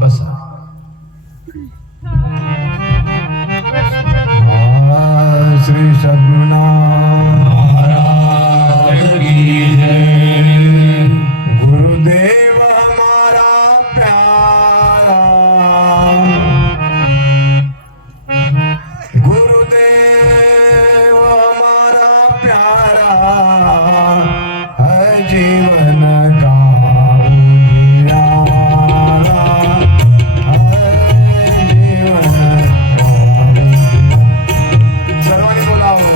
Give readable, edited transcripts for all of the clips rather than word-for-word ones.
बसा. श्री सद्गुरुनाथ महाराज की जय. गुरुदेव हमारा प्यारा, गुरुदेव हमारा प्यारा है जीवन का उजियारा, है जीवन का उजियारा. सर्वांनी बोलावं.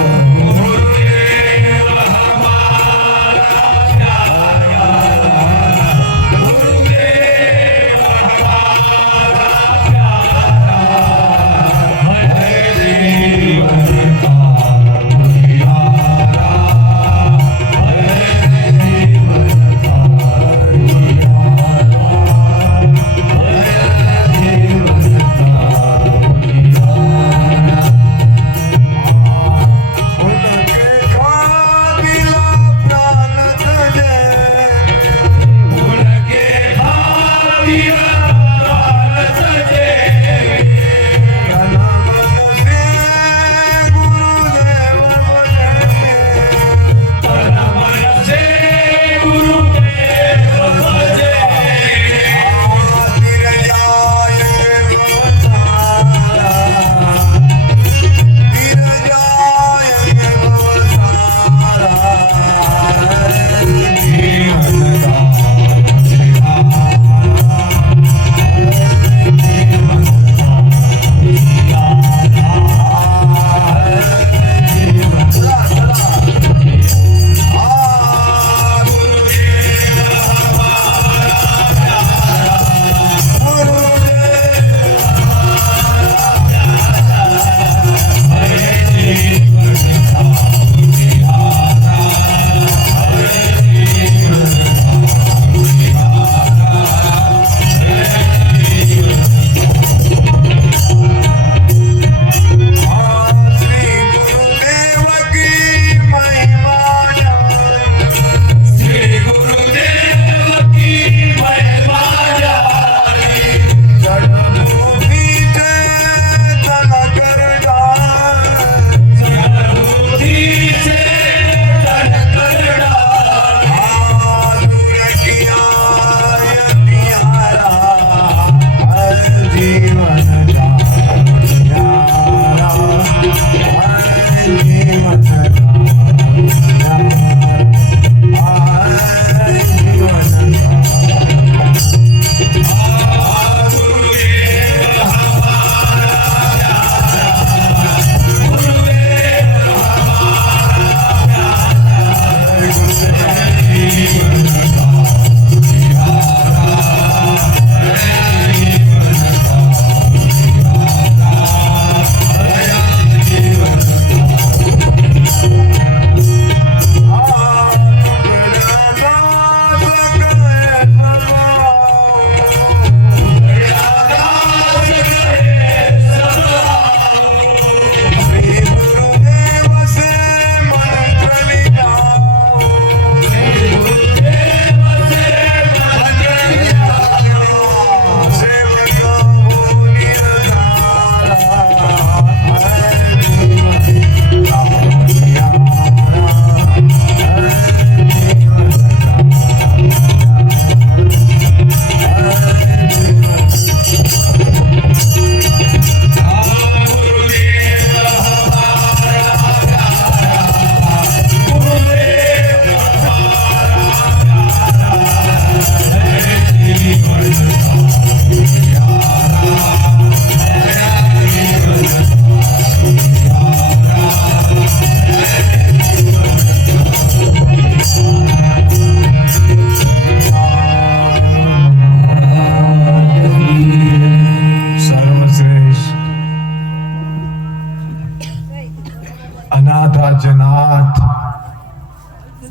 अनाथाचनाथ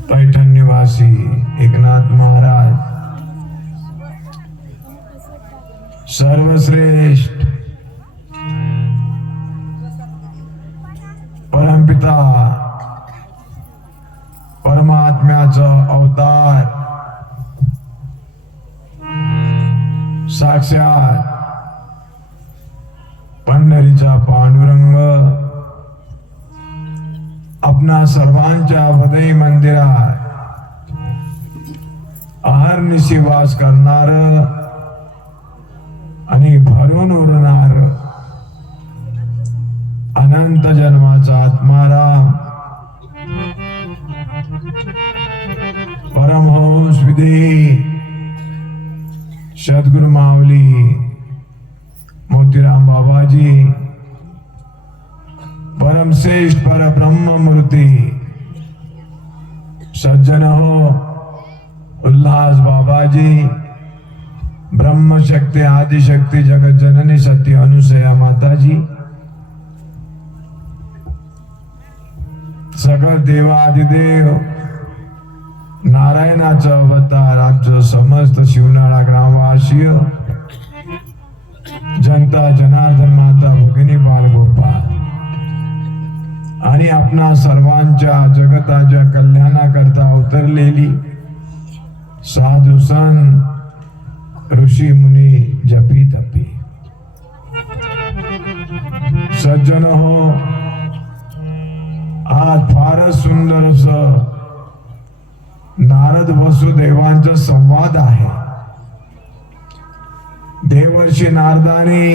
पैठण निवासी एकनाथ महाराज सर्वश्रेष्ठ परमपिता परमात्म्याचा अवतार साक्षात पंढरीचा पांडुरंग आपणा सर्वांच्या हृदय मंदिरात अहर्निशी वास करणार आणि भरून उरणार अनंत जन्माचा आत्माराम परमहंस विदे सद्गुरु माऊली मोतीराम बाबाजी परमश्रेष्ठ पर ब्रह्म मूर्ति सज्जन हो उल्लास बाबाजी ब्रह्म शक्ति आदि शक्ति जगत जननी सत्य अनुसया माताजी सगळ देवादिदेव नारायणाचा अवतार आमचं समस्त शिवनाळा ग्रामवासीय जनता जनार्दन माता भगिनी बालगोपाल आणि आपणा सर्वांच्या जगताच्या कल्याणाकरता उतरलेली साधू संत ऋषी मुनी जपी तपी सज्जन हो आज फारच सुंदर असं नारद वसुदेवांचा संवाद आहे. देवर्षी नारदाने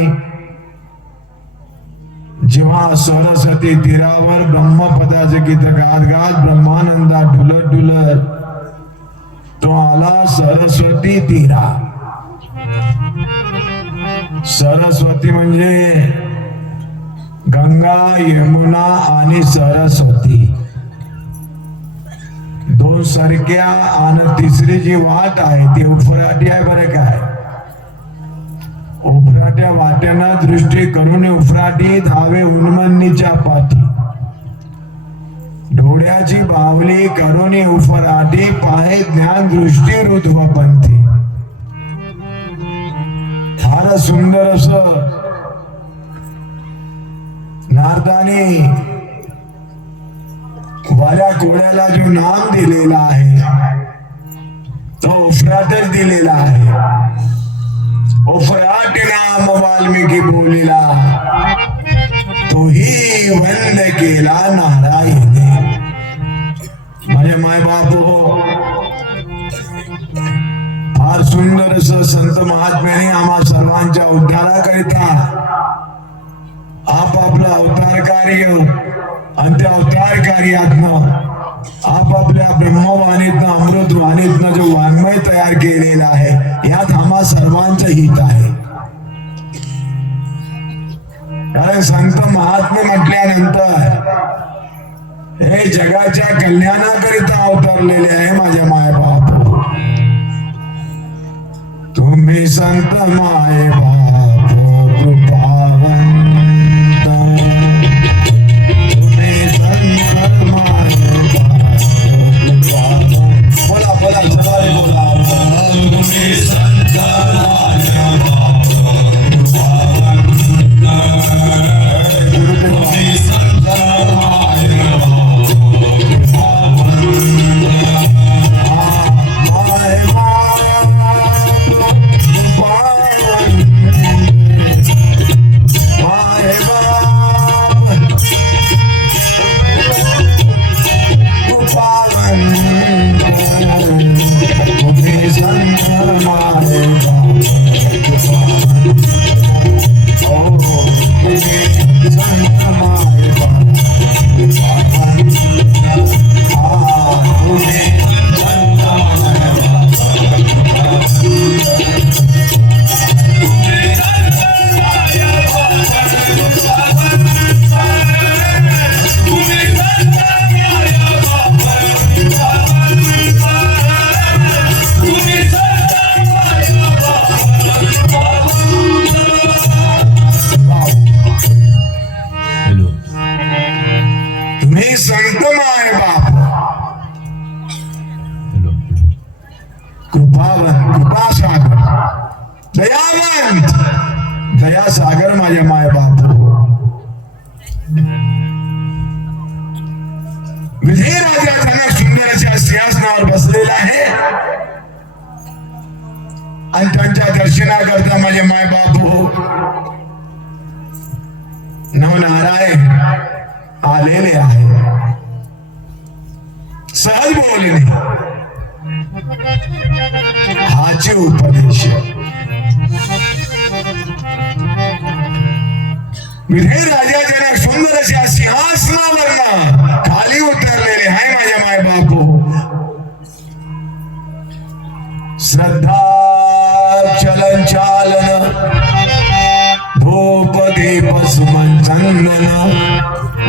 जेव्हा सरस्वती तीरावर ब्रह्मपदाचे गीत गात गात ब्रह्मानंदात डुलत डुलत तो आला सरस्वती तीरा. सरस्वती म्हणजे गंगा यमुना आणि सरस्वती दोन सारख्या आणि तिसरी जी वाट आहे ती उफराटी आहे. बरं काय उफराट्या वाट्यांना दृष्टी करून उफराटी धावे उन्मन्नीच्या पाठी डोळ्याची बावली करून उफराटी पाहे ज्ञान दृष्टी ऋत्वपंथी. फार सुंदर असं नारदाने वाल्या कोड्याला जो नाम दिलेला आहे तो उफराटच दिलेला आहे. उफराट नाम वाल्मिकी बोलिला तोही वंद केला नारायणे. माझे माय बाप हो फार सुंदर असं संत महात्म्याने आम्हा सर्वांच्या उद्धाराकरिता आपापला अवतार कार्य आणि त्या अवतार कार्यातनं आपापल्या ब्रह्मवाणीतनं अमृतवाणीतनं जो वाङ्मय तयार केलेला आहे यात आम्हा सर्वांचं हित आहे. कारण संत महात्मे म्हटल्यानंतर हे जगाच्या कल्याणाकरिता अवतरलेले आहे. माझ्या माय बाप तुम्ही संत माय बाप कृपावंत बोला बोला सवारी बोला तुम्ही संत Bye. आणि त्यांच्या दर्शनाकरता माझे माय बापू नवनारायण आलेले आहे. सहज बोलणे हाचे उपदेश. विधेय राजा जनक सुंदर अशा सिंहासनावरनं खाली उतरलेले आहे माझ्या माय बापू. श्रद्धा चलन चालन धूप दीप सुमन चंदन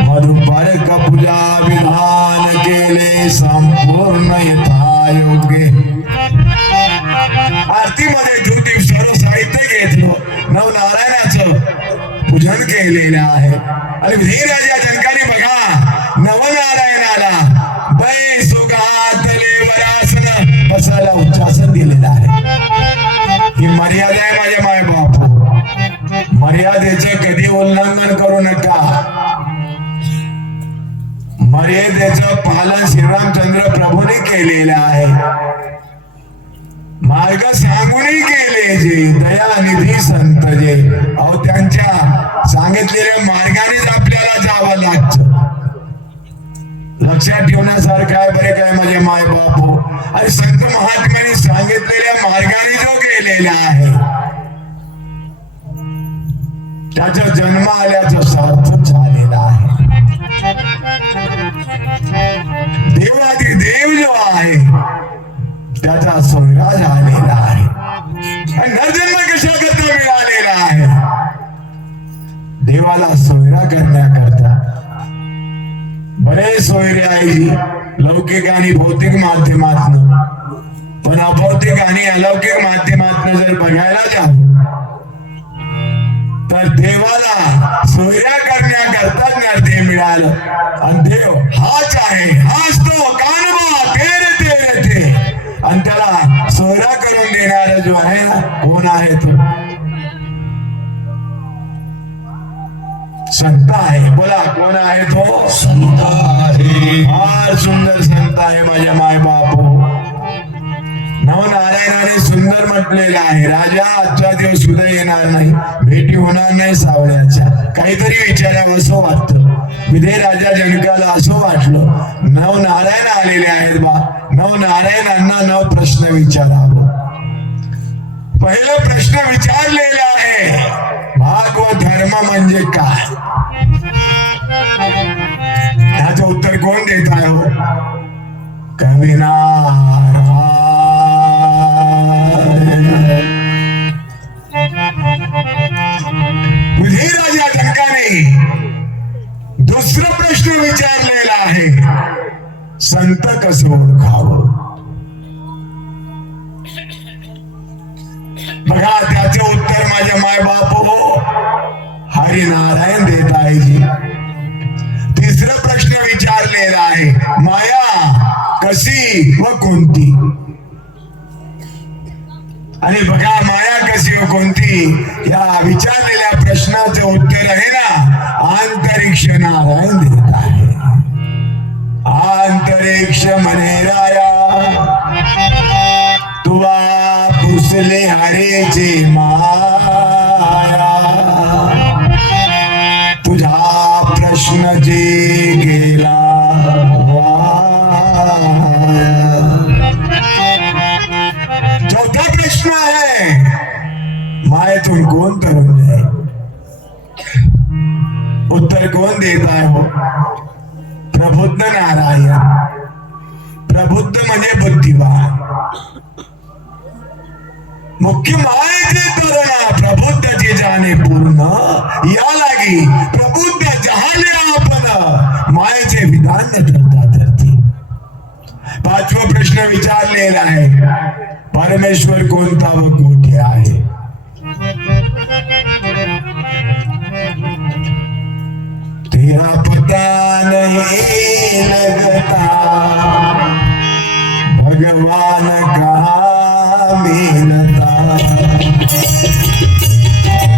मधुपर्क पूजा विधान केले संपूर्ण यथायोग्य. आरतीमध्ये धूप सर्व साहित्य घेतलं नवनारायणाचं पूजन केलेलं आहे. आणि विधेय राजा जनकाने बघा नवनारायणाला बै सुखातले वरासन बसायला उच्चासन दिलेलं आहे. ही मर्यादा आहे माझ्या माय बापू. मर्यादेचं कधी उल्लंघन करू नका. मर्यादेचं पालन श्रीरामचंद्र प्रभूने केलेलं आहे. मार्ग सांगूनही केले जे दयानिधी संत जे अहो त्यांच्या सांगितलेल्या मार्गानेच आपल्याला जावं लागतं. लक्षात ठेवण्यासारखं आहे बरे काय माझे माय बापू. आणि संत महात्म्याने सांगितलेल्या मार्गाने जो गेलेला आहे त्याचा जन्म आल्याचा सार्थक झालेला आहे. देवादी देव जो आहे त्याचा सोयरा झालेला आहे. आणि नरजन्म कशा करता मिळालेला आहे देवाला सोयरा करण्याकरता. बरेच सोयरे आहे लौकिक आणि भौतिक माध्यमातून. पण अभौतिक आणि अलौकिक माध्यमातून जर बघायला जाऊ तर देवाला सोयऱ्या करण्याकरता नरते मिळालं. आणि देव हाच आहे, हाच तो कानबा तेरे तेरे ते. आणि त्याला सोयरा करून देणारा जो आहे ना कोण आहे तो संत आहे. बोला कोण आहे तो संत आहे. फार सुंदर संत आहे माझ्या माय बापू. नवनारायणाने सुंदर म्हटलेलं आहे. राजा आजचा दिवस सुद्धा येणार नाही, भेटी होणार नाही सावळ्याच्या. काहीतरी विचारावं असं वाटतं. विधेय राजा जनकाला असं वाटलं नवनारायण आलेले आहेत बा, नवनारायणांना नव प्रश्न विचारावं. पहिला प्रश्न विचारलेला आहे भाग व धर्म म्हणजे काय. याचं उत्तर कोण देत आहे हो कविनारायण. विधेय राजा जनकाने दुसरा प्रश्न विचारलेला आहे संत कसं ओळखावं. बघा त्याचे उत्तर माझ्या माय बापू हरिनारायण देत आहे जी. तिसरा प्रश्न विचारलेला आहे माया कशी व कोणती. आणि बघा माया कशी व कोणती या विचारलेल्या प्रश्नाचं उत्तर आहे ना अंतरिक्ष नारायण देत आहे. अंतरिक्ष म्हणे राया तुवा पुसले हरेचे माया. तुझा प्रश्न जे गेला चौथा प्रश्न आहे मायेतून कोण तरुण जाईल. उत्तर कोण देत आहे हो प्रबुद्ध नारायण. प्रबुद्ध म्हणजे बुद्धिवान. मुख्य मायेचे तरुणा प्रबुद्धचे जाणे पूर्ण या लागी प्रबुद्ध जहाले आपण मायेचे विधान धरता धरती. पाचवा प्रश्न विचारलेला आहे परमेश्वर कोणता व कोठे आहे. तेरा पता नहीं लगता भगवान कहाँ मिलता.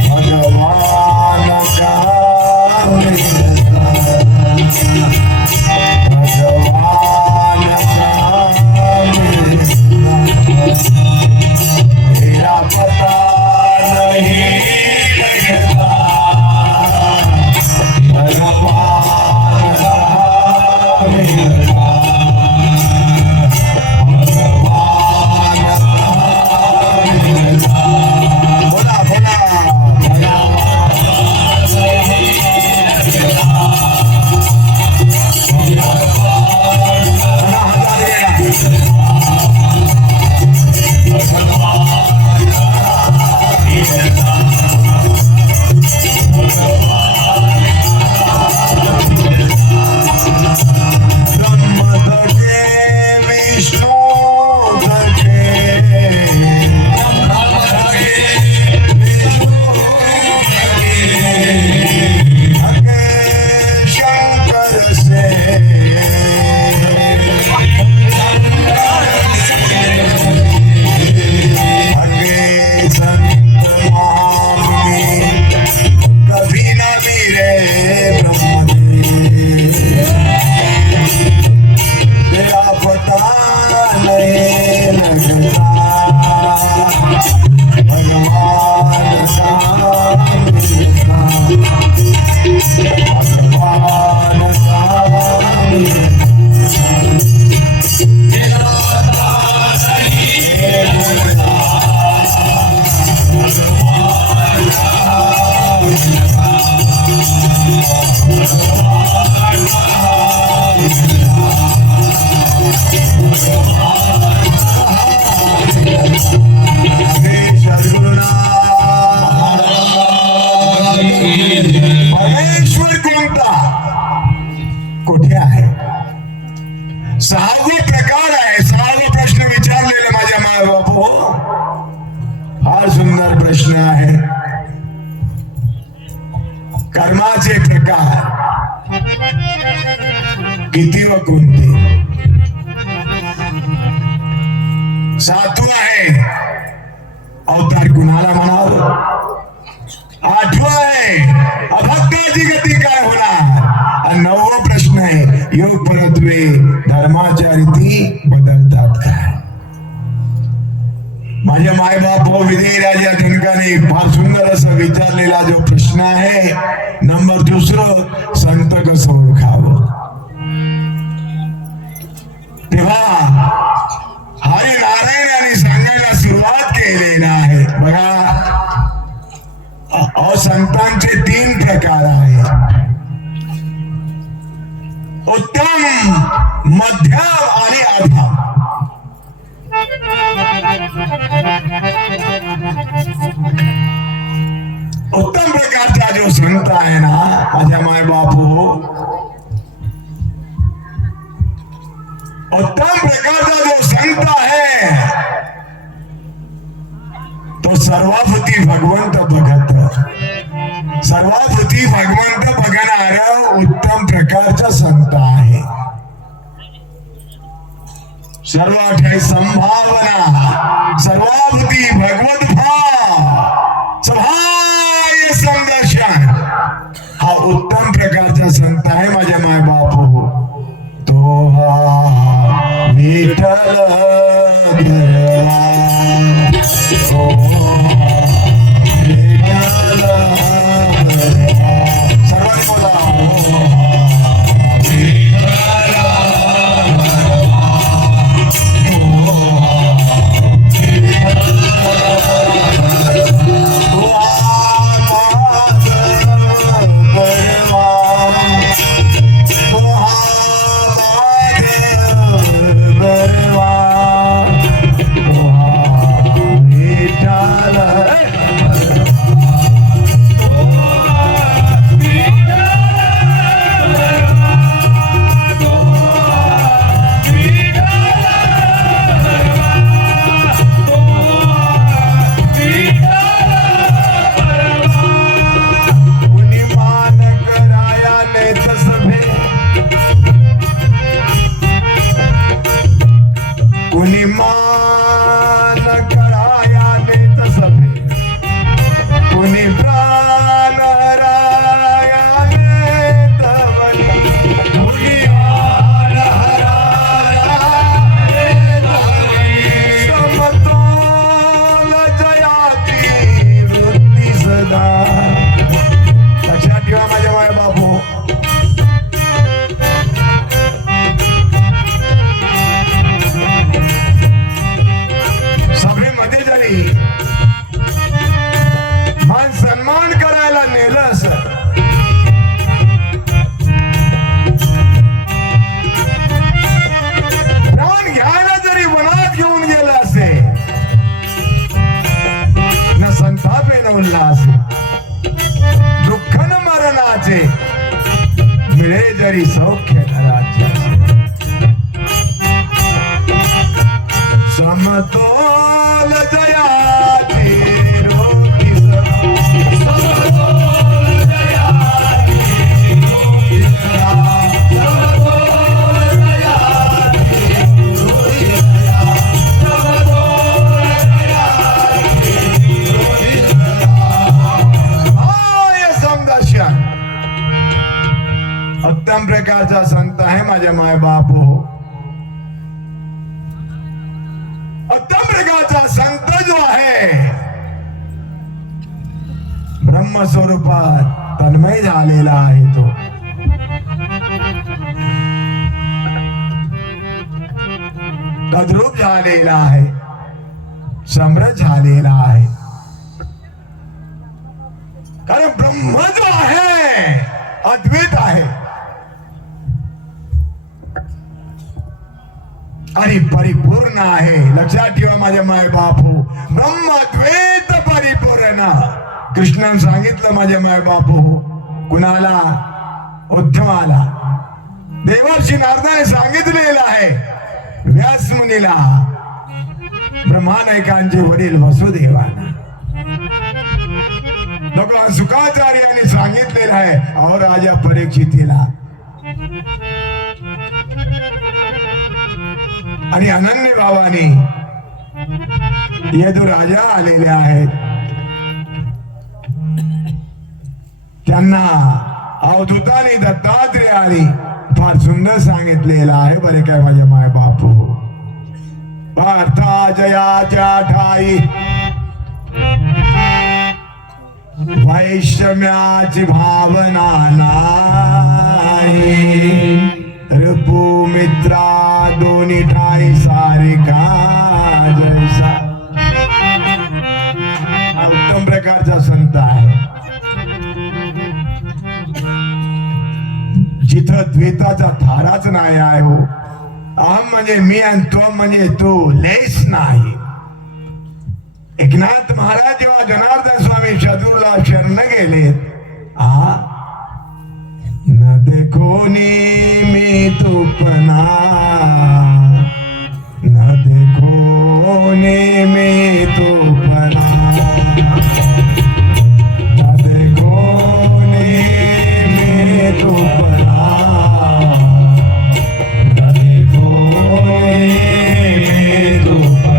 भगवान कहाँ मिलता. भगवान कहाँ मिलता. फार सुंदर प्रश्न आहे. कर्माचे प्रकार किती व कोणते? 7 आहे अवतार कुणाला म्हणावं. 8 आहे अभक्ताची गती काय होणार. आणि 9वा प्रश्न आहे योग परत्वे धर्माच्या रीती बदलतात काय. माझे मायबाप व विजयराजा जनकाने फार सुंदर असं विचारलेला जो प्रश्न आहे. नंबर 2 संत कसं ओळखावं. तेव्हा हरिनारायणाने सांगायला सुरुवात केलेला आहे. बघा संतांचे 3 प्रकार आहेत. उत्तम, मध्यम आणि अधम. उत्तम प्रकारचा जो संत आहे ना माझ्या माय बापू, उत्तम प्रकारचा जो संत आहे तो सर्वाभूती भगवंत बघत, सर्वाभूती भगवंत बघणार उत्तम प्रकारचा संत आहे. सर्व काही संभावना, सर्वाभूती भगवत भाव, सहाय संदर्शन हा उत्तम प्रकारचा संत आहे माझ्या माय बापू. तो हा विठ्ठल देवा, तो विठ्ठल देवा. सर्वांनी बोला मान सन्मान करायला नेलं असं. प्राण घ्यायला जरी वनात घेऊन गेला असे न संतापे न उल्हास, दुःख न मरणाचे मिळे जरी सौख्य घराचे. समतोल जयाची रोटी समतोल जयाची रोटी समतोल जयाची रोटी समतोल जयाची रोटी हाय समदर्शन. उत्तम प्रकारचा संत आहे माझ्या माय बापू. उत्तम प्रकारचा संत जो आहे ब्रह्मस्वरूपात तन्मय झालेला आहे. तो तद्रूप झालेला आहे, समरथ झालेला आहे. कारण ब्रह्म जो आहे अद्वैत आहे आणि परिपूर्ण आहे. लक्षात ठेवा माझ्या माय बापू, ब्रह्म अद्वैत परिपूर्ण. कृष्णाने सांगितलं माझ्या माय बापू कुणाला? उद्धवाला. देवर्षी नारदाने सांगितलेलं आहे व्यास मुनीला, ब्रह्मानायकांचे वडील वसुदेवाना. शुकाचार्यांनी सांगितलेलं आहे अहो राजा परीक्षितीला. आणि अनन्य भावाने यदु राजा आलेले आहेत. त्यांना अवधूताने दत्तात्रेयाने फार सुंदर सांगितलेलं आहे बरे काय माझे माय बापू. भारता जयाच्या ठाई वैषम्याची भावना नाही. ऋपू मित्रा दोन्ही ठाई सारिका जैसा. उत्तम प्रकारचा संत आहे. जिथं द्वैताचा थाराच नाही आहे हो. अहम म्हणजे मी आणि तो म्हणजे तू लेस नाही. एकनाथ महाराज जेव्हा जनार्दन स्वामी शत्रूला शरण गेले न देखो मी तुपना न देखो मी तुपना न देखो मी तुपना न देखो मी तुपना.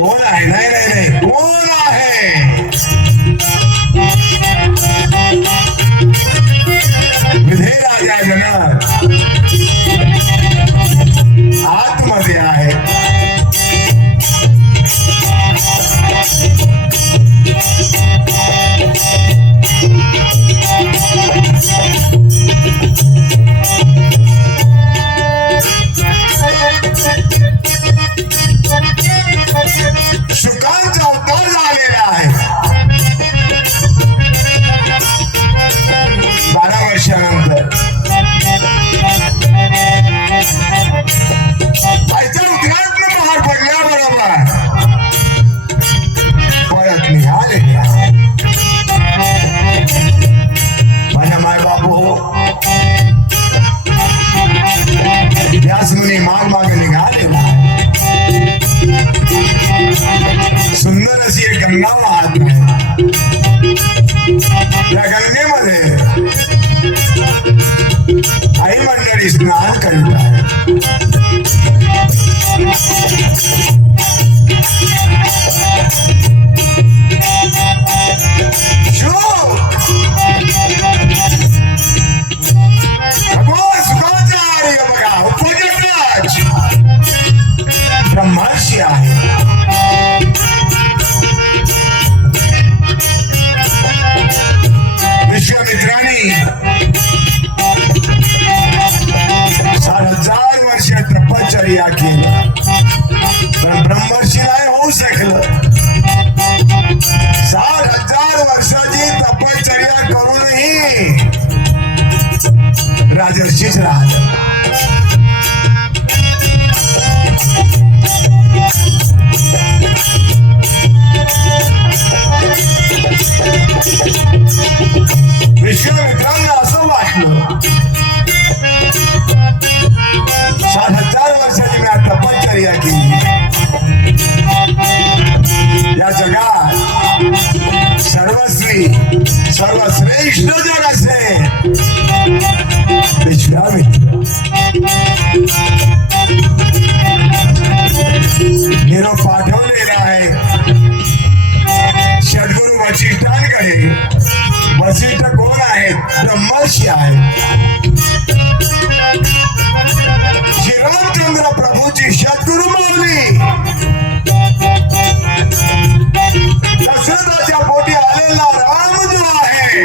कोण आहे? नाही नाही नाही कोण आहे? विधे राजा जनक आतमध्ये आहे. शुकांचा अवतार झालेला आहे. 12 वर्षानंतर आईच्या उद्घाटन बाहेर पडल्याबरोबर पळत निघाले. माझ्या माय बापू व्यास मुनी माग माग निघालेला. सुंदर अशी एक गंगा वाहत आहे. या गंगेमध्ये आई मंडळी स्नान करीत आहे. ब्रह्मर्षी आहे. विश्वामित्राने 6000 वर्ष तपश्चर्या केली पण ब्रह्मर्षी नाही होऊ शकलं. 6000 वर्षाची तपश्चर्या करूनही राजर्षीच राहत. विश्वामित्रांना असं वाटलं 6000 वर्षाची मी तपश्चर्या केली सर्वश्रेष्ठ जग असे विश्वामित्र निरोप पाठवलेला आहे सद्गुरु वशिष्ठांकडे. वशिष्ठ कोण आहेत? ब्रह्मर्षी आहेत. श्रीरामचंद्र प्रभूची सद्गुरु माऊली दशरथाच्या पोटी आलेला राम जो आहे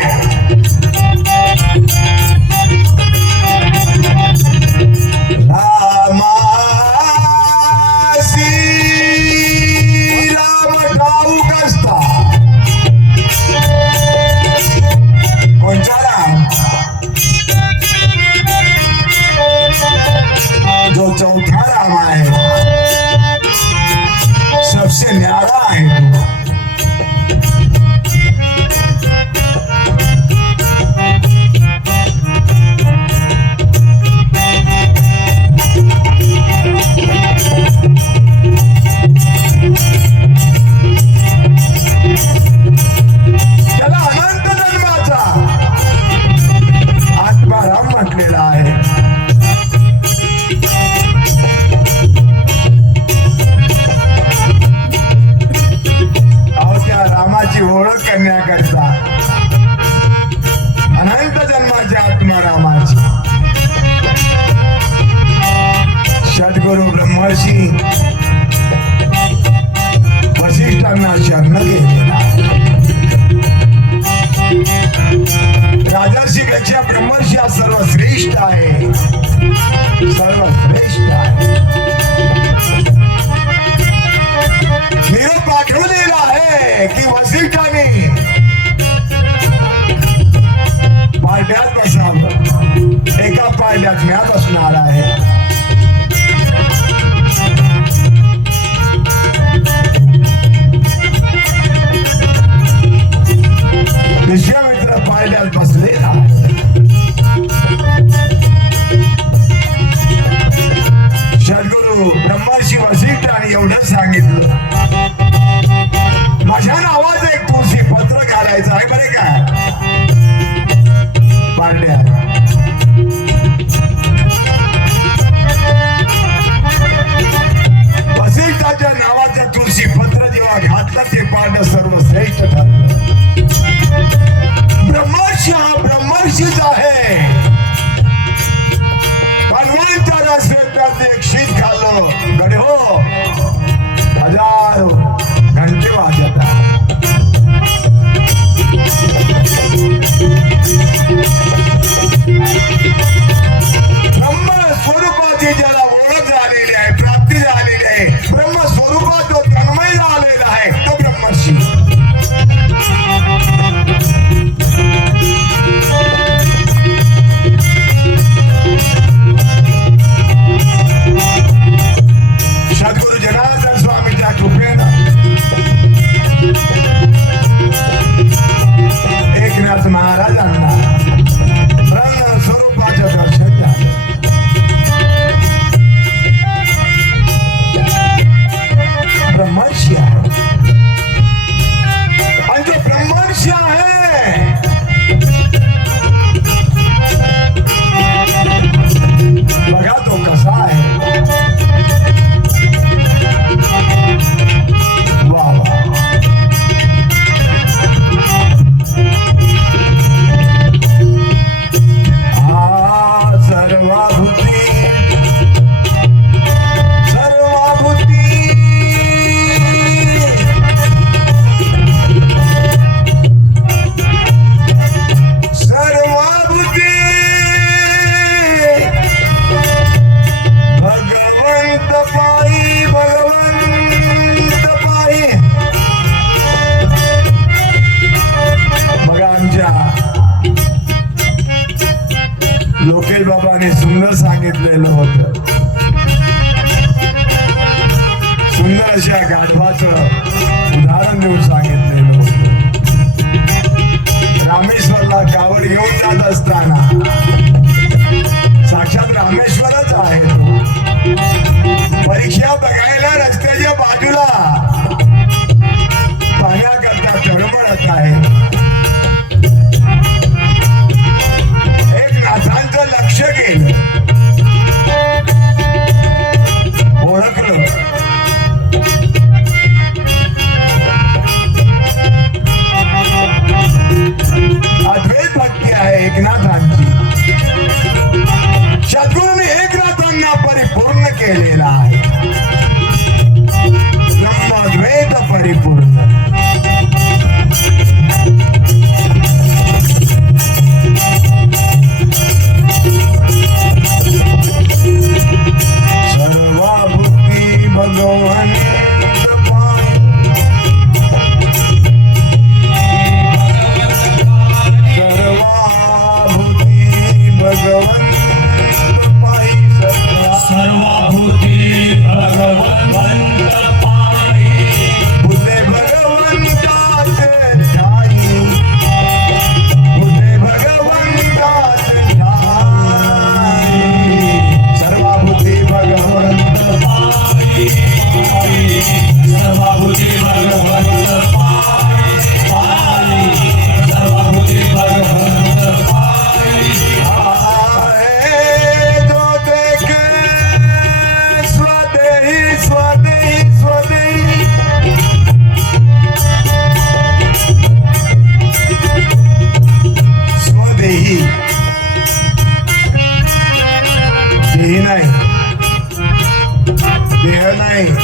राम ठाऊक असता. कोणता राम? जो चौथा राम आहे, सबसे न्यारा आहे तो. त्याला अनंत जन्माचा आत्माराम म्हटलेला आहे. त्या रामाची ओळख करण्याकरता अनंत जन्माच्या आत्मारामाची सद्गुरु ब्रह्मर्षी वशिष्ठांना शरण गेलेला. राजर्षीपेक्षा ब्रह्मर्षी हा सर्वश्रेष्ठ आहे, सर्वश्रेष्ठ आहे. निरोप पाठवलेला आहे की वशिष्ठाने पारड्यात बसावं. एका पारड्यात म्या बसणार आहे. विश्वामित्र पारड्यात बसलेला आहे. सद्गुरु ब्रह्मर्षी वशिष्ठाने एवढं सांगितलं, माझ्या नावाचं एक तुळशी पत्र घालायचं आहे बरे का पारड्यात. वशिष्ठाच्या नावाचं तुळशी पत्र जेव्हा घातलं ते पारड सर्वश्रेष्ठ ठरलं. ब्रह्मर्षी हा ब्रह्मर्षीच आहे. भगवानच्या रस्त्यात एक शीत खाल्लं गडे हो, हजारो घंटे वाजत आहे. ब्रह्म स्वरूपाची ज्याला ओळख झालेली आहे, प्राप्ती झालेली आहे, ब्रह्म स्वरूपात जो तन्मय झालेला आहे तो ब्रह्मर्षी. सद्गुरु जनार्दन स्वामीच्या कृपेनं एकनाथ महाराजांना ब्रह्म स्वरूपाचं दर्शन झालं. ब्रह्मर्षी आहे आणि जो ब्रह्मर्षी आहे बघा तो कसा आहे. लोकेश बाबांनी सुंदर सांगितलेलं होतं. सुंदर अशा गाढवाचं उदाहरण देऊन सांगितलेलं होतं. रामेश्वरला कावड घेऊन जात असताना साक्षात रामेश्वरच आहे तो. परीक्षा बघायला रस्त्याच्या बाजूला पाण्याकरता तळमळत आहे. केलेला आहे. ब्रह्मद्वैत परिपूर्ण. सर्वभूती भगवंत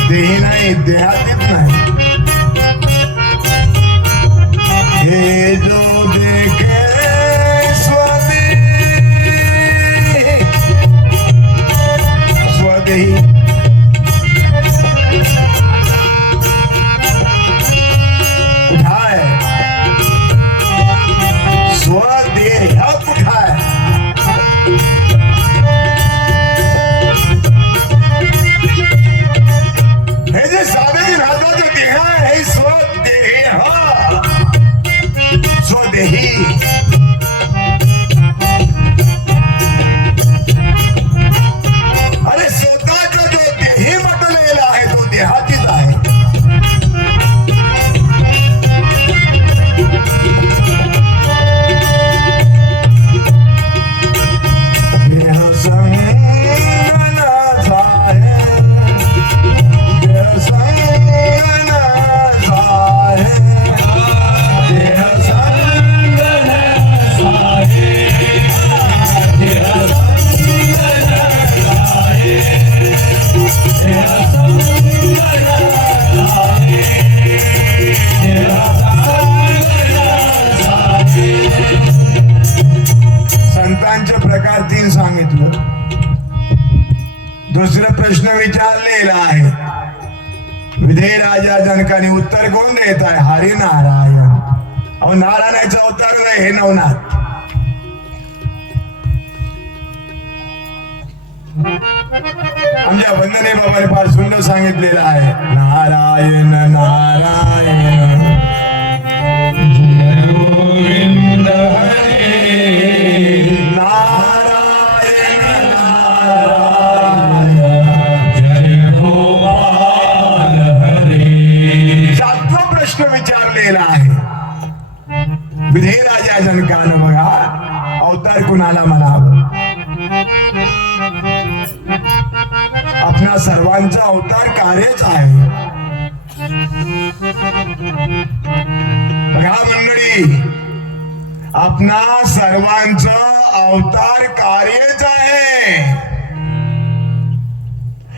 देही नाही देहातीत नाही. हे जो देखे स्वदेही कुठं आहे? स्वदेह कुठं आहे? हे जे साधेची राहतो जो देह आहे हे स्वदेह स्वदेही. अरे स्वतःचा जो देही म्हटलेला आहे तो देहातीच आहे. देह संगनाचा आहे. संतांचे प्रकार 3 सांगितलं. दुसरा प्रश्न विचारलेला आहे. विधेय राजा जनकाने उत्तर कोण देत आहे? हरिनारायण. अहो नारायणाचा अवतार हे नवनाथ. आमच्या वंदने बाबाने फार सुंदर सांगितलेलं आहे. नारायण नारायण जय गोविंद हरे. नारायण नारायण जय गोपाल हरे. 7वा प्रश्न विचारलेला आहे विधेय राजा जनकानं. बघा अवतार कुणाला म्हणावं? आपल्या सर्वांचा अवतार कार्यच आहे. बघा मंडळी, आपणा सर्वांचं अवतार कार्यच आहे.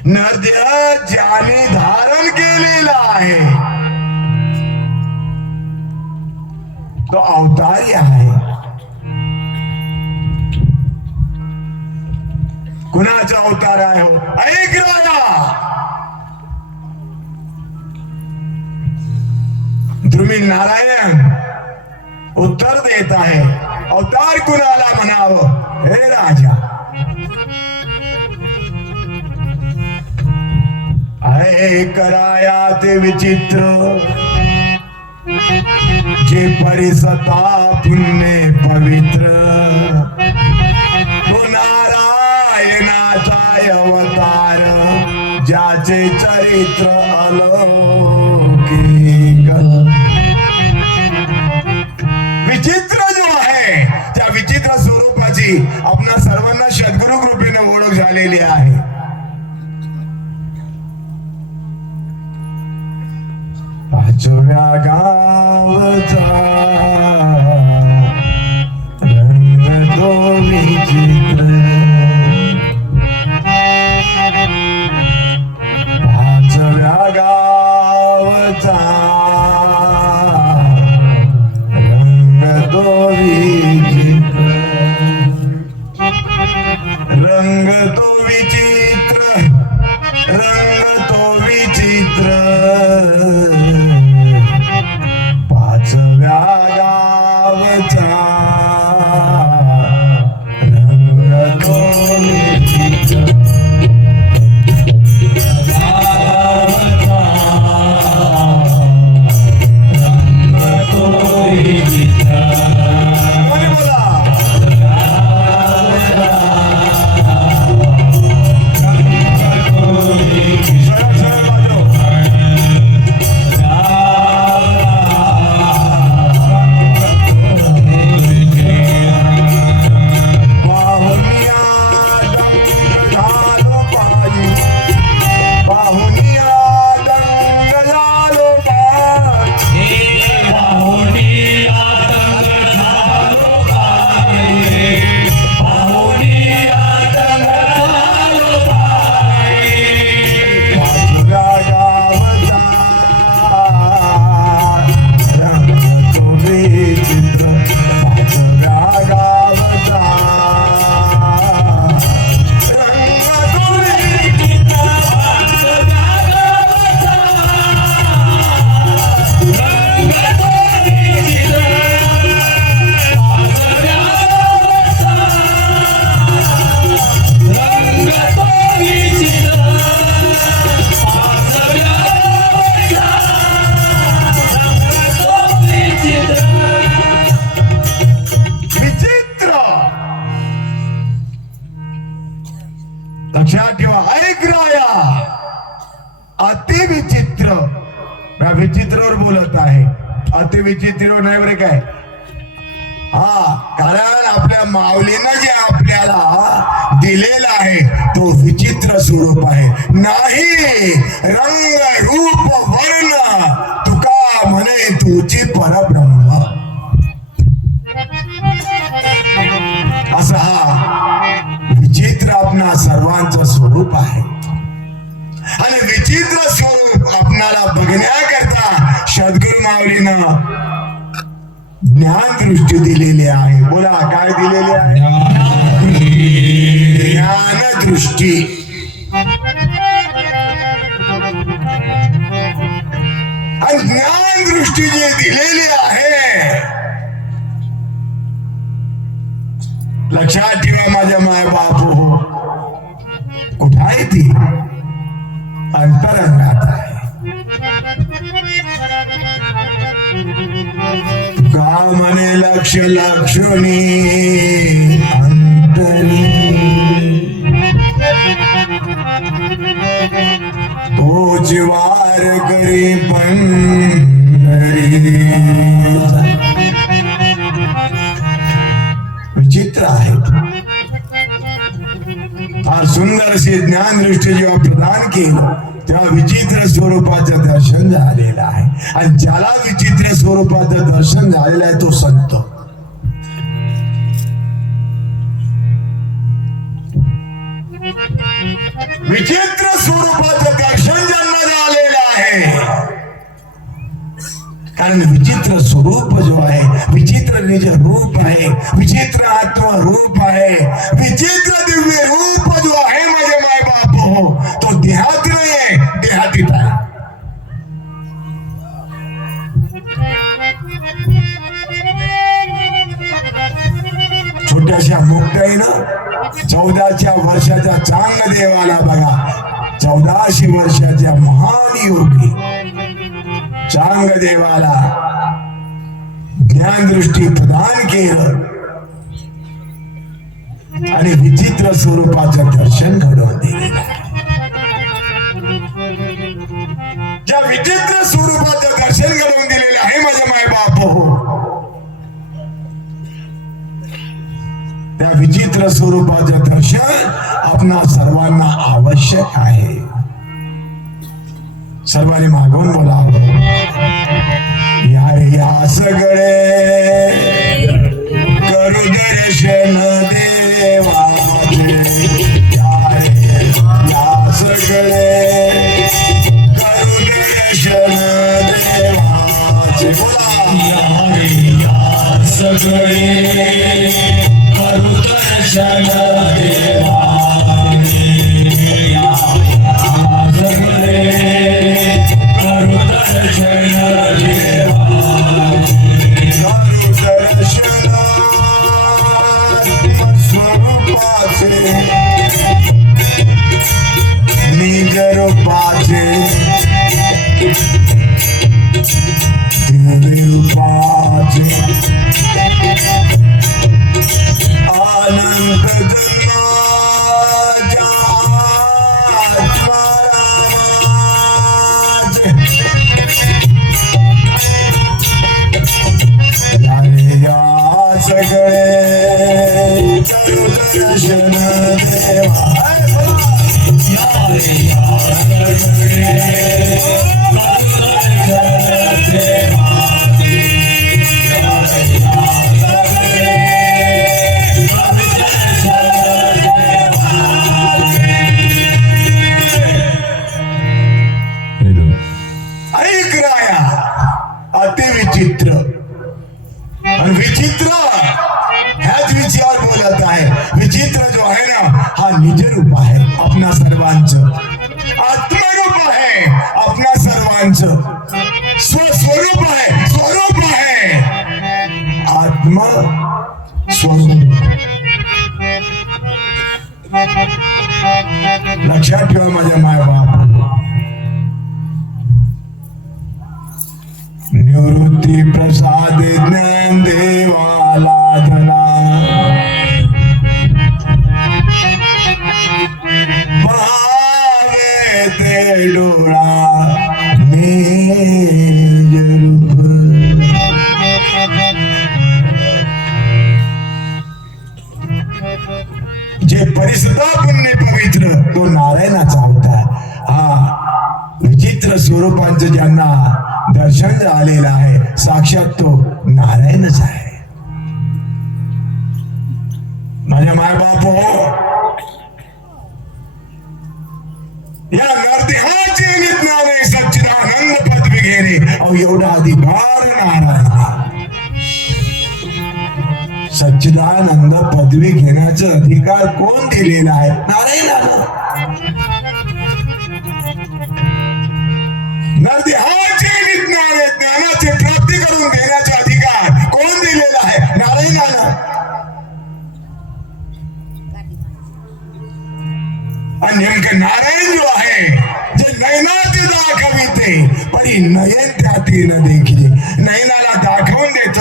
नद्य ज्याने धारण केलेला आहे तो अवतारी आहे. कुणाचा अवतार आहे हो? ऐक राजा, तुम्ही नारायण उत्तर देत आहे. अवतार कुणाला म्हणावं? हे राजा, आहे करायात विचित्र जे परिसता पुण्य पवित्र. तो नारायणाचा अवतार ज्याचे चरित्र अलौकिक. विचित्र जो आहे त्या विचित्र स्वरूपाची आपल्या सर्वांना सद्गुरु कृपेने ओळख झालेली आहे. पाचव्या गावचा रंग तो विचित्र. विचित्रवर बोलत आहे. अति विचित्र नाही बरे काय. हा, कारण आपल्या माऊलीनं जे आपल्याला दिलेलं आहे तो विचित्र स्वरूप आहे. नाही रंग रूप वर्ण तुका म्हणे तुझी परब्रह्म. असं हा विचित्र आपणा सर्वांचं स्वरूप आहे. आणि विचित्र स्वरूप आपणाला बघण्याकरता सद्गुरु माऊलीनं ज्ञान दृष्टी दिलेली आहे. बोला काय दिलेली आहे? ज्ञान दृष्टी. आणि ज्ञान दृष्टी जी दिलेली आहे, लक्षात ठेवा माझ्या माय बापू, कुठं आहे ती? अंतरंगात आहे. का म्हणे लक्ष लक्ष्मी अंतरी, तो जिवार करी पंढरी. विचित्र आहे. फार सुंदर असे ज्ञान दृष्टी जेव्हा प्रदान केलं तेव्हा विचित्र स्वरूपाचं दर्शन झालेलं आहे. आणि ज्याला विचित्र स्वरूपाचं दर्शन झालेलं आहे तो संत. विचित्र स्वरूपाचं दर्शन ज्यांना झालेलं आहे, कारण विचित्र स्वरूप जो आहे, विचित्र निज रूप आहे, विचित्र आत्म रूप आहे, विचित्र दिव्य रूप जो आहे माझे माय बाप हो, तो देहात नाही, देहातीत आहे. छोट्याशा मुक्ताईनं 14 वर्षाच्या चांग देवाला बघा, 1400 वर्षाच्या महान योगी चांग देवाला ज्ञान दृष्टी प्रदान केलं आणि विचित्र स्वरूपाचं दर्शन घडवून दिलेलं आहे. ज्या विचित्र स्वरूपाचं दर्शन घडवून दिलेलं आहे माझे माय बाप हो, त्या विचित्र स्वरूपाचं दर्शन आपणा सर्वांना आवश्यक आहे. सर्वांनी मागून बोलावं, या रे या सगळे करू दर्शन देवाचे, या रे या सगळे करू दर्शन देवाचे. बोला, या रे या सगळे करू दर्शन देवाचे, या सगळे करू दर्शन देवाचे, करू दर्शन स्वरूपाचे, निज रूपाचे, दिव्य रूपाचे, अनंत जन्माच्या या सगळे दर्शन देवा, या सगळे ऐक राया, अति विचित्र आणि विचित्र ह्याच विषयावर बोलत आहे. विचित्र जो आहे ना हा निज रूप आहे आपणा सर्वांचं, आत्मरूप आहे आपणा सर्वांचं, स्वस्वरूप आहे, स्वरूप आहे, आत्म स्वरूप. लक्षात ठेवा माझ्या माय बाप, निवृत्ती प्रसाद ज्ञान देवाला धना, महावेद ते डोळा निज रूप. जे परिसुद्धा पुण्य पवित्र तो नारायणाचा अवतार. हा विचित्र स्वरूपांचं ज्यांना दर्शन झालेलं आहे साक्षात तो नारायणच आहे. माझ्या मायबाप या नरदेहाचे निज्ञाने सच्चिदानंद पदवी घेणे अहो एवढा अधिकार नारायण. सच्चिदानंद पदवी घेण्याचा अधिकार कोण दिलेला आहे? नारायणाला. नरदेहाचे निज्ञाने ज्ञानाची प्राप्ती करून घेण्याचा अधिकार कोण दिलेला आहे? नारायणाला. आणि नेमकं नारायण जो आहे जे नयनाचे दाखविते परी नयन त्याती न देखील. नयनाला दाखवून देत,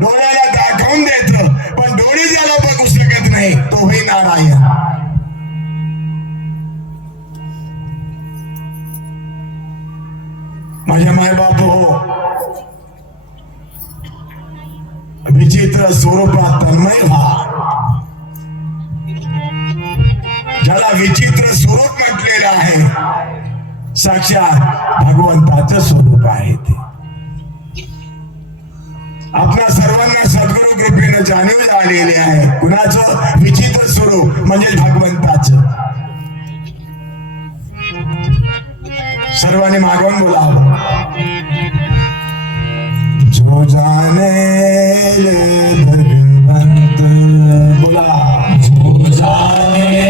डोळ्याला दाखवून देत, पण डोळे ज्याला बघू शकत नाही तोही नारायण. माझ्या मायबाप विचित्र स्वरूपात तन्मय व्हा. ज्याला विचित्र स्वरूप म्हटलेलं आहे साक्षात भगवंताचं स्वरूप आहे ते. आपल्या सर्वांना सद्गुरु कृपेने जाणीव झालेले आहे. कुणाचं? विचित्र स्वरूप म्हणजे भगवंताचं. सर्वांनी मागवून बोलावं. जो जाने भगवंत बोला. जो जाने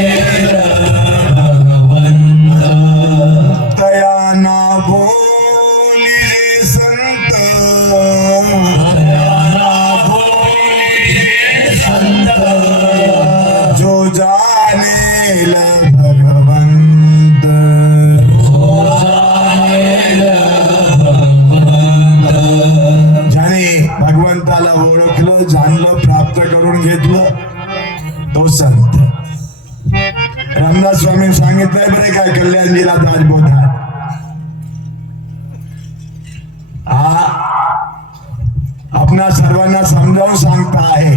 दया ना बोली रे संत. दया ना बोली रे संत. जो जाने भगवंत. जो जाने भगवंत. ज्याने भगवंताला ओळखलं, जाणलं, प्राप्त करून घेतलं तो संत. रामदास स्वामी सांगितलंय बरे काय कल्याणजीला दासबोधा. हा आपणा सर्वांना समजावून सांगता आहे.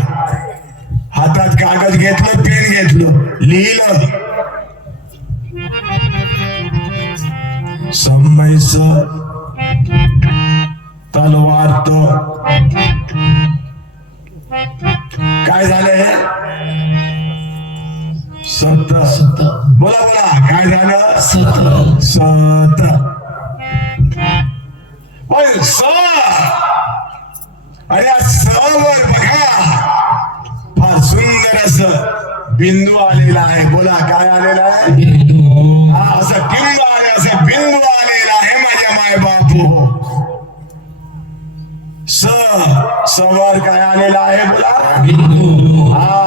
हातात कागद घेतलं, पेन घेतलं, लिहिलं. समयस तलवार तो काय झालंय? सत. बोला बोला काय झालं? सत. सत. पण स अरे वर बघा फार सुंदर असं बिंदू आलेला आहे. बोला काय आलेला आहे? बिंदू. हा असं बिंदू आले, असं बिंदू आलेला आहे माझ्या माय बापू. सवर काय आलेला आहे? बोला बिंदू. हा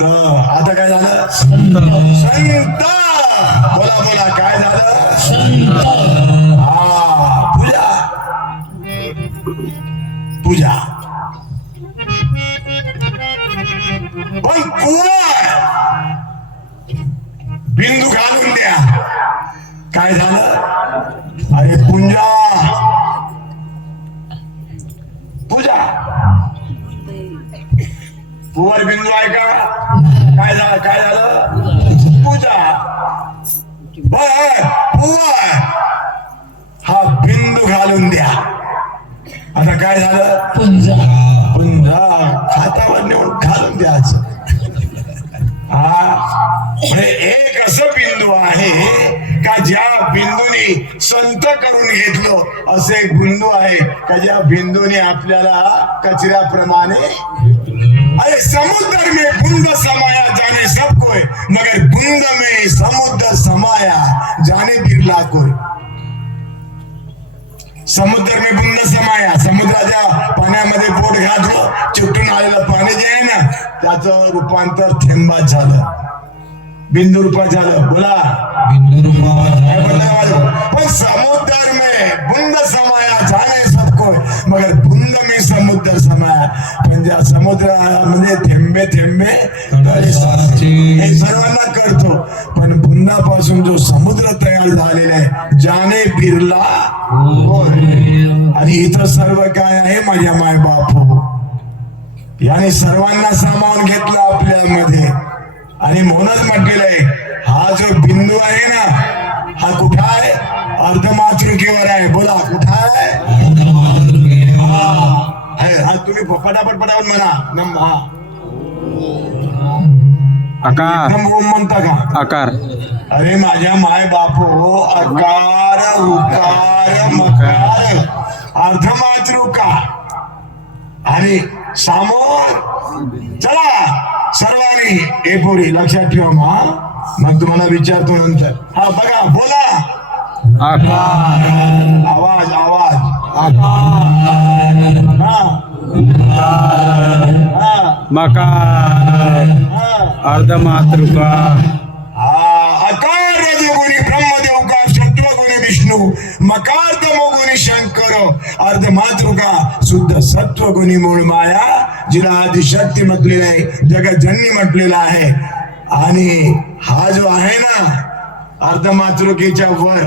तर आता काय झालं? संत. संत. बोला बोला काय झालं? संत. हा पूजा. पूजा. पण बिंदू घालून द्या. काय झालं? अरे पुंजा. पूजा. पुवर बिंदू आहे का? काय झालं? काय झालं? पूजा. पुवर हा बिंदू घालून द्या. आता काय झालं? पुंजा. पुंजा हातावर नेऊन घालून द्यायचं. हा एक असं बिंदू आहे का ज्या बिंदूने संत करून घेतलं. असं एक बिंदू आहे का ज्या बिंदूने आपल्याला कचऱ्याप्रमाणे. अरे समुद्र में बूंद समाया जाने सब कोई, मगर बूंद में समुद्र समाया जाने बिरला कोई. समुद्र में बूंद समाया. समुद्राच्या पाण्यामध्ये बोट घातलं, चिकटून आलेलं पाणी जे आहे ना त्याचं रूपांतर थेंबात झालं, बिंदू रूपात झालं. बोला बिंदू रूपात. पण समुद्र में बूंद समाया जाने सब कोई, मगर बूंद में समुद्र समाया. पण ज्या समुद्रामध्ये थेंबे थेंबे हे सर्वांना कळतो. पण बुंदापासून जो समुद्र तयार झालेला है जाने बिरला आणि इथं सर्व काय आहे माझ्या माय बाप याने सर्वांना सामावून घेतलं आपल्यामध्ये आणि म्हणूनच म्हटलेलं आहे हा जो बिंदू आहे ना हा कुठं आहे अर्धमातृकेवर आहे बोला कुठं आहे हा तुम्ही पटापट म्हणा हा आकार ओम म्हणता का आकार अरे माझ्या माय बापो अकार उकार मकार अर्धमातृका आणि सामोर चला सर्वांनी हे पोरी लक्षात ठेवा मग तुम्हाला विचारतो नंतर हा बघा बोला आकार आवाज आवाज मकार अर्धमातृका आकार रजोगुणी ब्रह्मदेव सत्वगुणी विष्णू मकार तमोगुणी शंकर अर्धमातृका शुद्ध सत्वगुणी मूळ माया जिला आदिशक्ती म्हटलेलं आहे जगज्जननी म्हटलेला आहे आणि हा जो आहे ना अर्धमातृकेच्या वर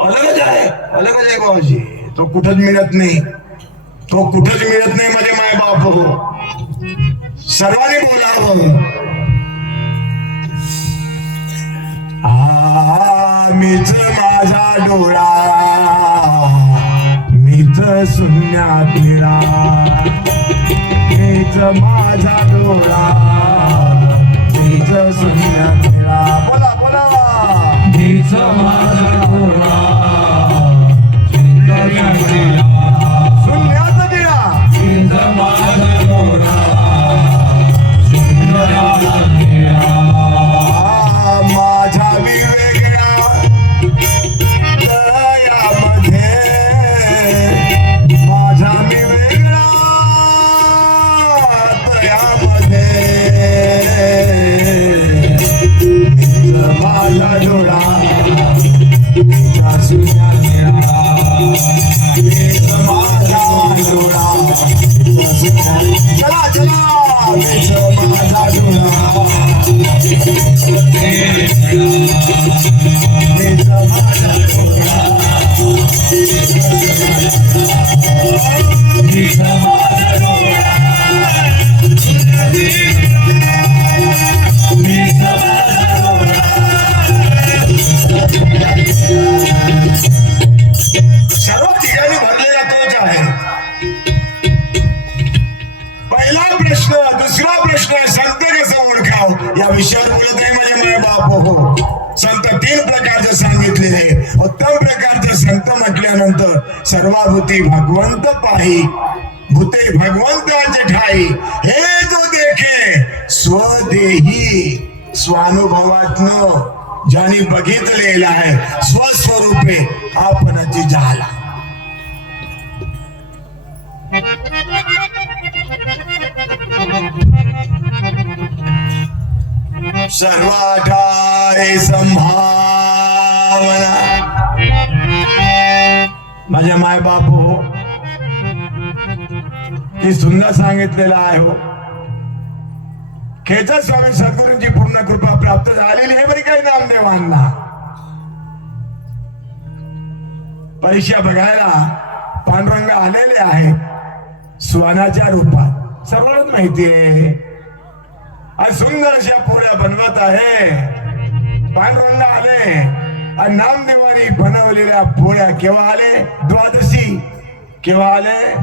अलगच आहे बाबाजी तो कुठंच मिळत नाही माझे माय बाप हो सर्वांनी बोलावं मीच माझा डोळा मीच शून्यात निळा मीच माझा डोळा मीच शून्यात निळा बोला बोला मीच माझा डोळा शून्यात निळा मीच माझा डोळा शून्यात निळा माझा विवेगळा दयामध्ये माझा विवेगळा दयामध्ये माझा डोळा माझा डोळा चला चला माझा डोळा सर्व ठिकाणी भरलेला तोच आहे पहिला प्रश्न दुसरा प्रश्न संत कसं ओळखाव या विषयावर बोलत आहे माझे माय बाप हो संत तीन प्रकारचे सांगितलेले उत्तम प्रकारचे संत म्हटल्यानंतर सर्वाभूती भगवंत पाही भूते भगवंताचे ठाई हे जो देखे स्वदेही स्वानुभवातनं ज्याने बघितलेलं आहे स्वस्वरूपे आपणाची झाला सर्वाठाय संभावना माझ्या माय बाप हो की सुंदर सांगितलेलं आहे हो खेचर स्वामी सद्गुरूंची पूर्ण कृपा प्राप्त झालेली आहे बरी काही नामदेवांना परीक्षा बघायला पांडुरंग आलेले आहे सुवनाच्या रूपात सर्वांना माहिती आहे आज सुंदर अशा पोळ्या बनवत आहे पांडुरंग आले आणि नामदेवानी बनवलेल्या पोळ्या केव्हा आले द्वादशी केव्हा आले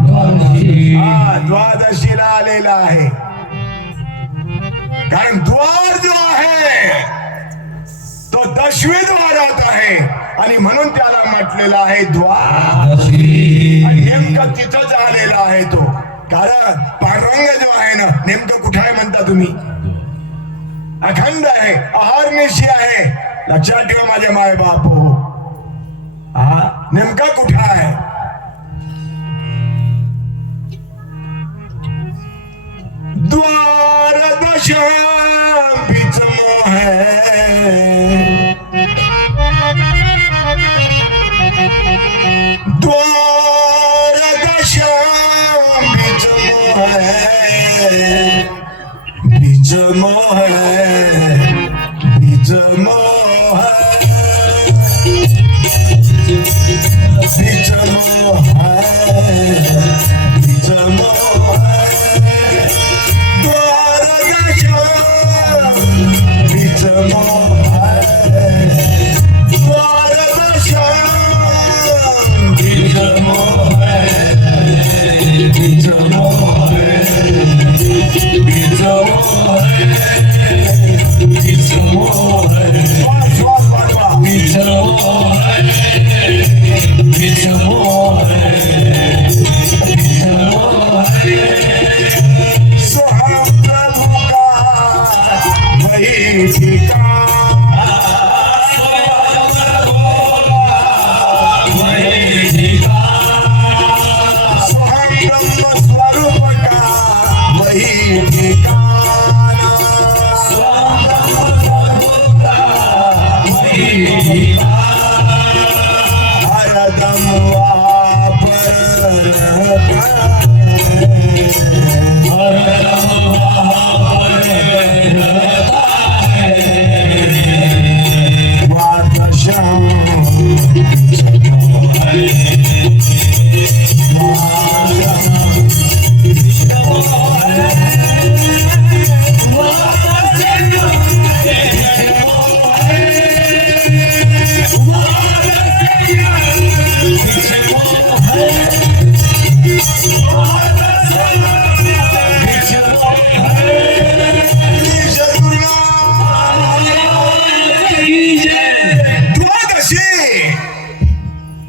द्वादशीला आलेला आहे कारण द्वार जो आहे तो दशमी द्वारात आहे आणि म्हणून त्याला म्हटलेला आहे द्वार नेमकं तिथंच आलेला आहे तो कारण पांडुरंग जो आहे ना नेमकं कुठे आहे म्हणता तुम्ही अखंड आहे अहर्निशी आहे लक्षात ठेवा माझे माय बाप हो नेमका कुठे आहे द्वार दशम बीच मोह द्वार दशम बीच मोह बीच मोह बीच मोह बीच मोह द्वार दशम बीच मोह द्वार दशम बीच मोह बीच मोह बीच मोह बीच मोह बीच मोह बीच मोह सुहाग प्रभु का वही ठिकाना सुहाग ब्रह्म स्वरूप का वही ठिकाना हरदम वापर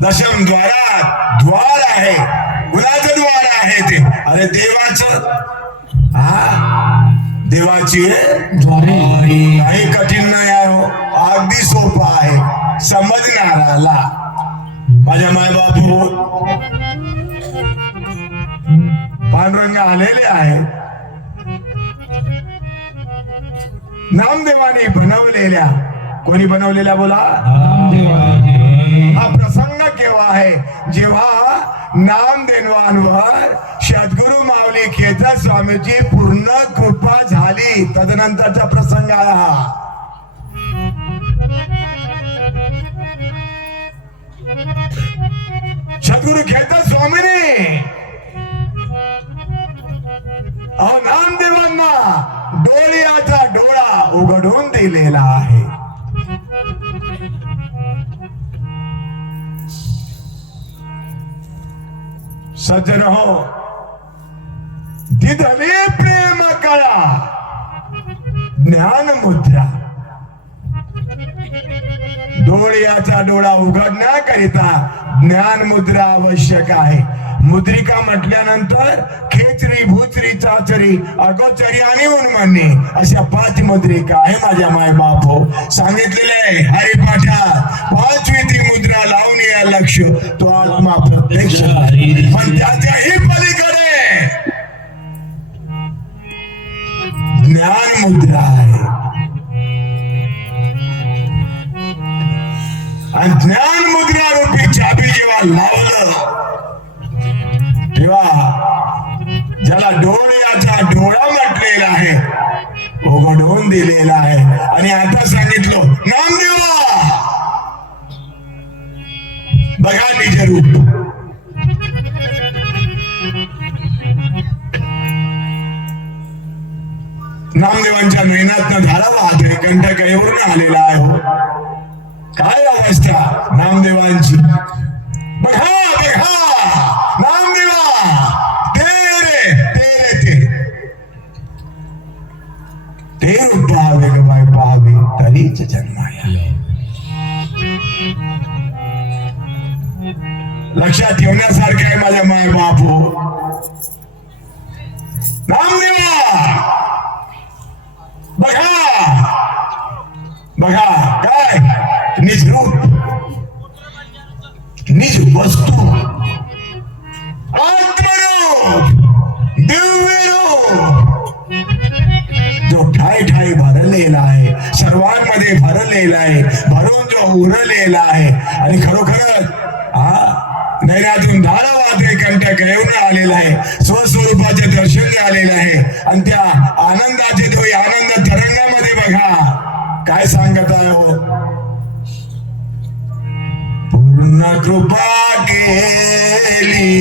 दशम द्वारात द्वार आहे. कुणाचं द्वार आहे ते? अरे देवाचं. देवाची द्वारे. काही कठीण नाही आहे हो, अगदी सोपं आहे समजणाराला. माझ्या मायबापू पांडुरंग आलेले आहे. नामदेवाने बनवलेल्या. कोणी बनवलेल्या बोला? हा प्रसंग केव्हा आहे? जेव्हा नामदेवांवर सद्गुरु माऊली केदार स्वामीची पूर्ण कृपा झाली, तदनंतरचा प्रसंग आहे हा. सद्गुरु केदार स्वामीने नामदेवांना डोळ्याचा डोळा उघडून दिलेला आहे. सज्जन हो, दिधले प्रेम कळा ज्ञान मुद्रा. डोळ्याचा डोळा उघडण्याकरिता ज्ञान मुद्रा आवश्यक आहे. मुद्रिका म्हटल्यानंतर खेचरी, भूचरी, चाचरी, अगोचरी आणि उन्मनी अशा 5 मुद्रिका आहे. माझ्या माय बापो सांगितलेले आहे हरिपाठात. 5वी ती मुद्रा लावून या लक्ष तो आत्मा प्रत्यक्ष. पण त्याच्याही पलीकडे ज्ञान मुद्रा आहे. आणि ज्ञान मुद्रा रूपी चाबी जेव्हा लावलं तेव्हा ज्याला डोळ्याचा डोळा म्हटलेला आहे उघडून दिलेला आहे. आणि आता सांगितलं नामदेवा बघा निज रूप. नामदेवांच्या नयनातनं धारा वाहतोय. कंठक एवढं आलेला आहे हो. काय अवस्था नामदेवांची. बघा बघा नामदेवा तेरे तेरे ते रूप पाहावे ग बाय पाहावे तरीच जन्माया. लक्षात ठेवण्यासारखं आहे माझ्या माय बापू. नामदेवा बघा बघा काय निज रूप निज वस्तू आत्मरूप दिव्य रूप जो ठाई ठाई भरलेला आहे, सर्वांमध्ये भरलेला आहे, भरून जो उरलेला आहे. आणि खरोखरच नैरातून धारा वाहते कंठक येऊन आलेला आहे. स्वस्वरूपाचे दर्शन झालेलं आहे. आणि त्या आनंदाचे तो आनंद तरंगामध्ये बघा काय सांगत आहे हो. पूर्ण कृपा केली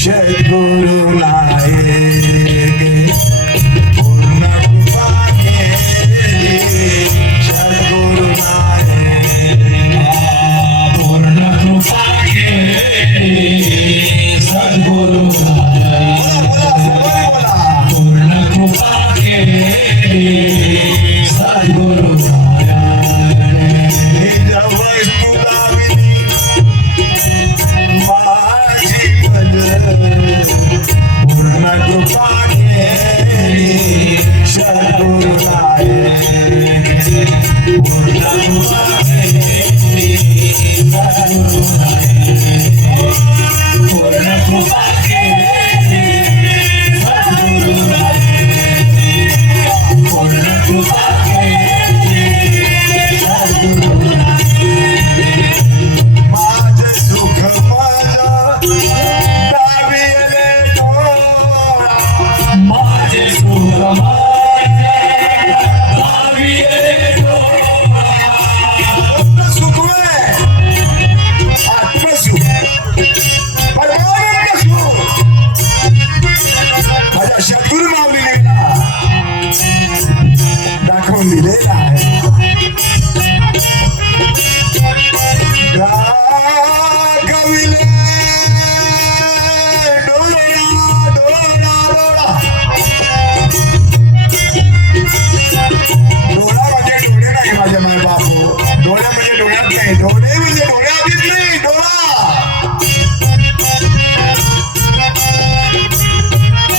सद्गुरु नायक पूर्ण कृपा केली सद्गुरु नायक पूर्ण कृपा केली सद्गुरु पूर्ण कृपा केली सद्गुरु पूर्ण कृपा केली सद्गुरु नायक पूर्ण कृपा केली सद्गुरु पूर्ण कृपा केली सद्गुरु पूर्ण कृपा केली सद्गुरु माझं सुख माझं दाविले डोळा माझे सुख सुख आत्मसुख परमानंद सुख माझ्या सद्गुरु माऊलीला दाखवून दिलेला आहे दाखविले डोळा डोळा डोळा डोळा म्हणजे डोळे नाही माझ्या माय बापू डोळे म्हणजे डोळ्यात नाही डोळे म्हणजे डोळ्यात नाही डोळा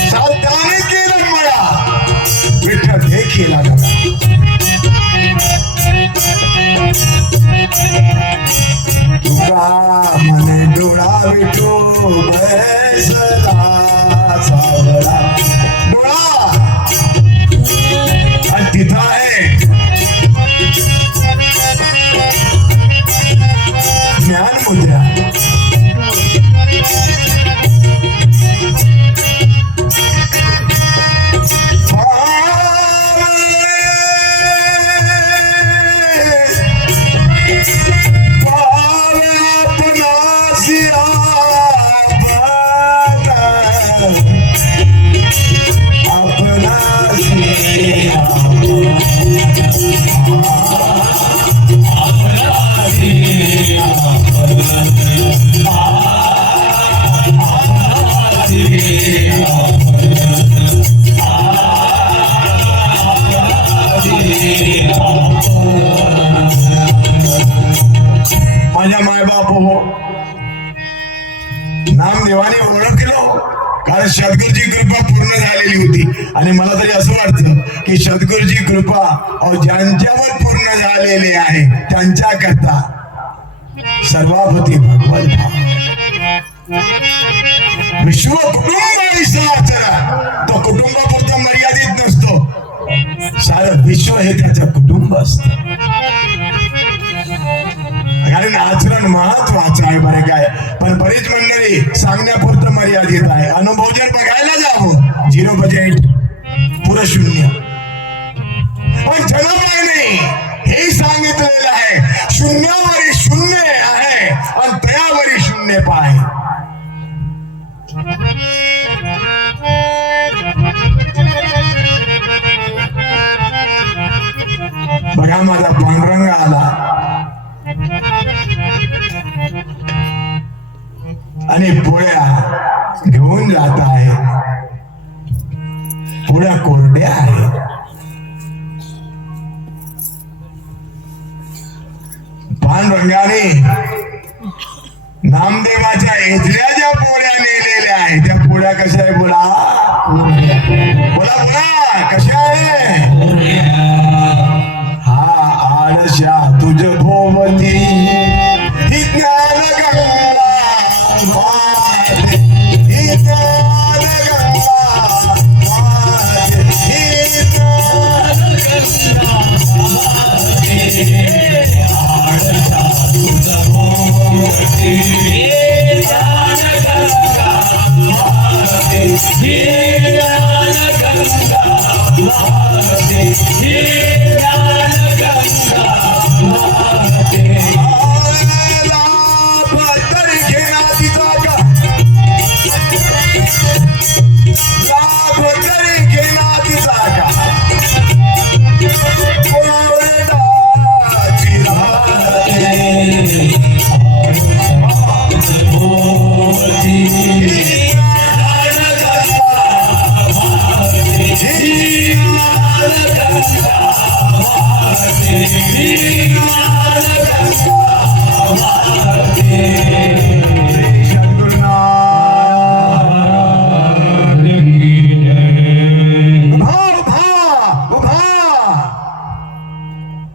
सावधानी केलं मला विठ्ठल हे केला तुका मने डोळा विठू बैसला सावळा डोळा आणि तिथं आहे ज्ञान मुद्रा माझ्या मायबाप हो नामदेवाने ओळखलो कारण सद्गुरूची कृपा पूर्ण झालेली होती आणि मला तरी असं वाटतं की सद्गुरूची कृपा ज्यांच्यावर पूर्ण झालेली आहे त्यांच्या करता सर्वापती भगवत विश्व कुटुंब आचरा तो कुटुंबापुरता मर्यादित नसतो सारं विश्व हे त्याचं कुटुंब असतं कारण आचरण महत्वाचं आहे बरे काय पण बरीच मंडळी सांगण्यापुरतं मर्यादित आहे अनुभवजन बघायला जावं 0 बजेट पुरं शून्य पण जन काय नाही हे सांगितलेलं आहे शून्यावरी शून्य आहे आणि तयावरी शून्य पाय बघा माझा पांडुरंग आला आणि पोळ्या घेऊन जात आहे पोळ्या कोरड्या आहेत पांडुरंगाने नामदेवाच्या इथल्या ज्या पोळ्या नेलेल्या आहेत त्या पोळ्या कशा आहे बोला बोला बोला कशा आहे हा आळशा तुझ भोवती ही ज्ञान गंगा वाहते, ही ज्ञान गंगा वाहते, ही ज्ञान गंगा वाहते. आळशा तुझ भोवती ही ज्ञान गंगा वाहते, ही ज्ञान गंगा वाहते, ही ज्ञान गंगा वाहते. श्री सद्गुरुनाथ उभा उभा उभा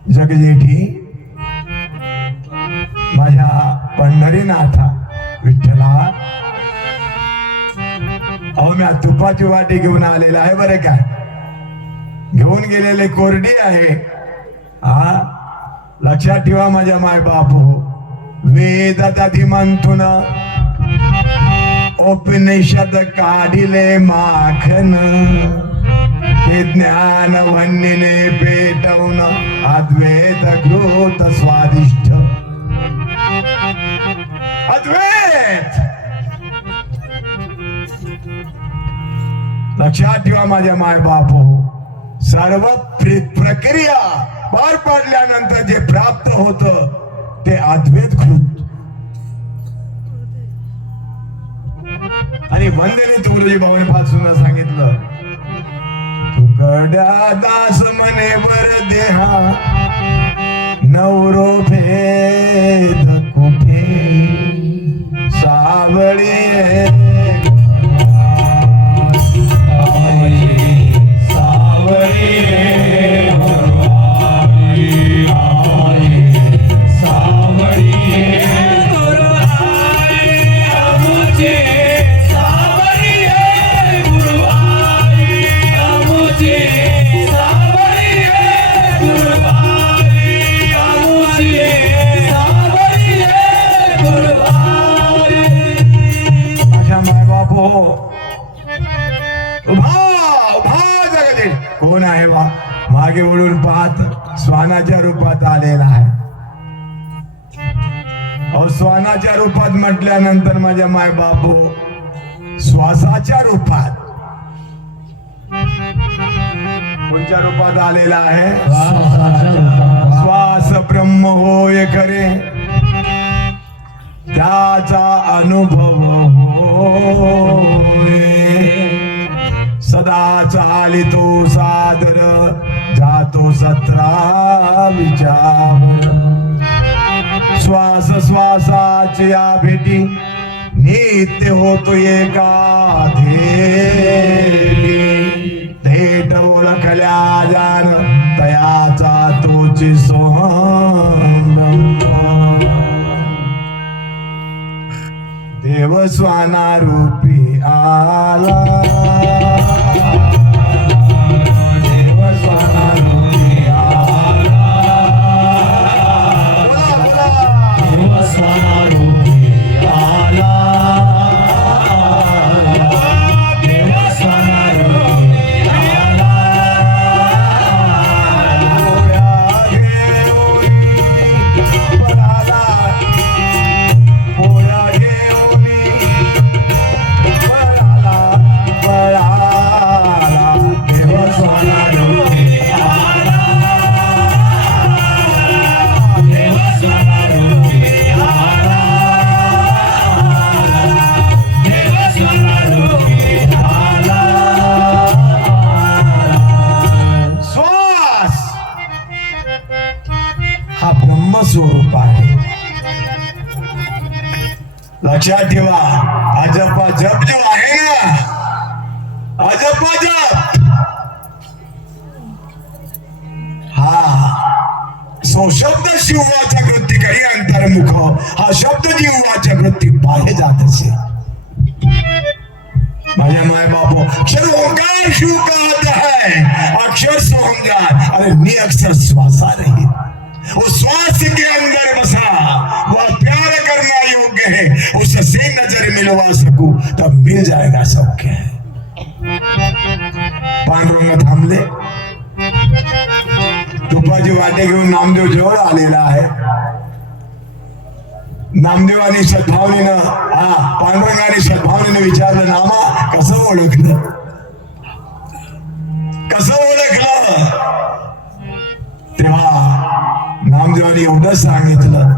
जगजेठी माझ्या पंढरीनाथा विठ्ठला अहो मी तुपाची वाटी घेऊन आलेला आहे बरं का घेऊन गेलेले कोरडी आहे हा लक्षात ठेवा माझ्या माय बापू वेदाधिमंथून उपनिषद काढिले माखन हे ज्ञान वन्नीने पेटवून अद्वैत घृत स्वादिष्ट अद्वैत लक्षात ठेवा माझ्या माय बापू सर्व प्रक्रिया पार पाडल्यानंतर जे प्राप्त होत ते अद्वैत घृत आणि वंदने तुकडोजी भाऊने फार सुंदर सांगितलं तुकड्या दास म्हणे वर देहा नवरो भेद कुठे सावळी कोण आहे वा मागे वळून पाहत श्वानाच्या रूपात आलेला आहे अहो श्वानाच्या रूपात म्हटल्यानंतर माझ्या माय बापू श्वासाच्या रूपात कोणत्या रूपात आलेला आहे श्वास ब्रह्म होय खरे त्याचा अनुभव होय सदा चालितो सादर जातो सत्रा विचार श्वास श्वासाची या भेटी नित्य होतो एका थेट ओळखल्या जाण तयाचा तोची सोहम देव स्वाना रूपी आला स्वरूप आहे लक्षात ठेवा अजपा जप जो आहे ना अजपा जप हा सो शब्द शिववाच्या कृती काही अंतर्मुख हा शब्द जीवाच्या कृती बाहेर जात असे माझे माय बापू अक्षर ओंकार शिव का है अक्षर सोमजार अरे निअक्षर श्वासा रही वो श्वास के अंदर बसा वह प्यार करना योग्य है उससे नजर मिलवा सकूं तब मिल जाएगा सौख्य है पांडुरंग थांबले तुपाची वाटे घेऊन नामदेव जवळ आलेला आहे नामदेवानी सद्भावनेनं पांडुरंगाने सद्भावनेनं विचारलं नामा कसं ओळखलं तेव्हा नामदेवाने एवढं सांगितलं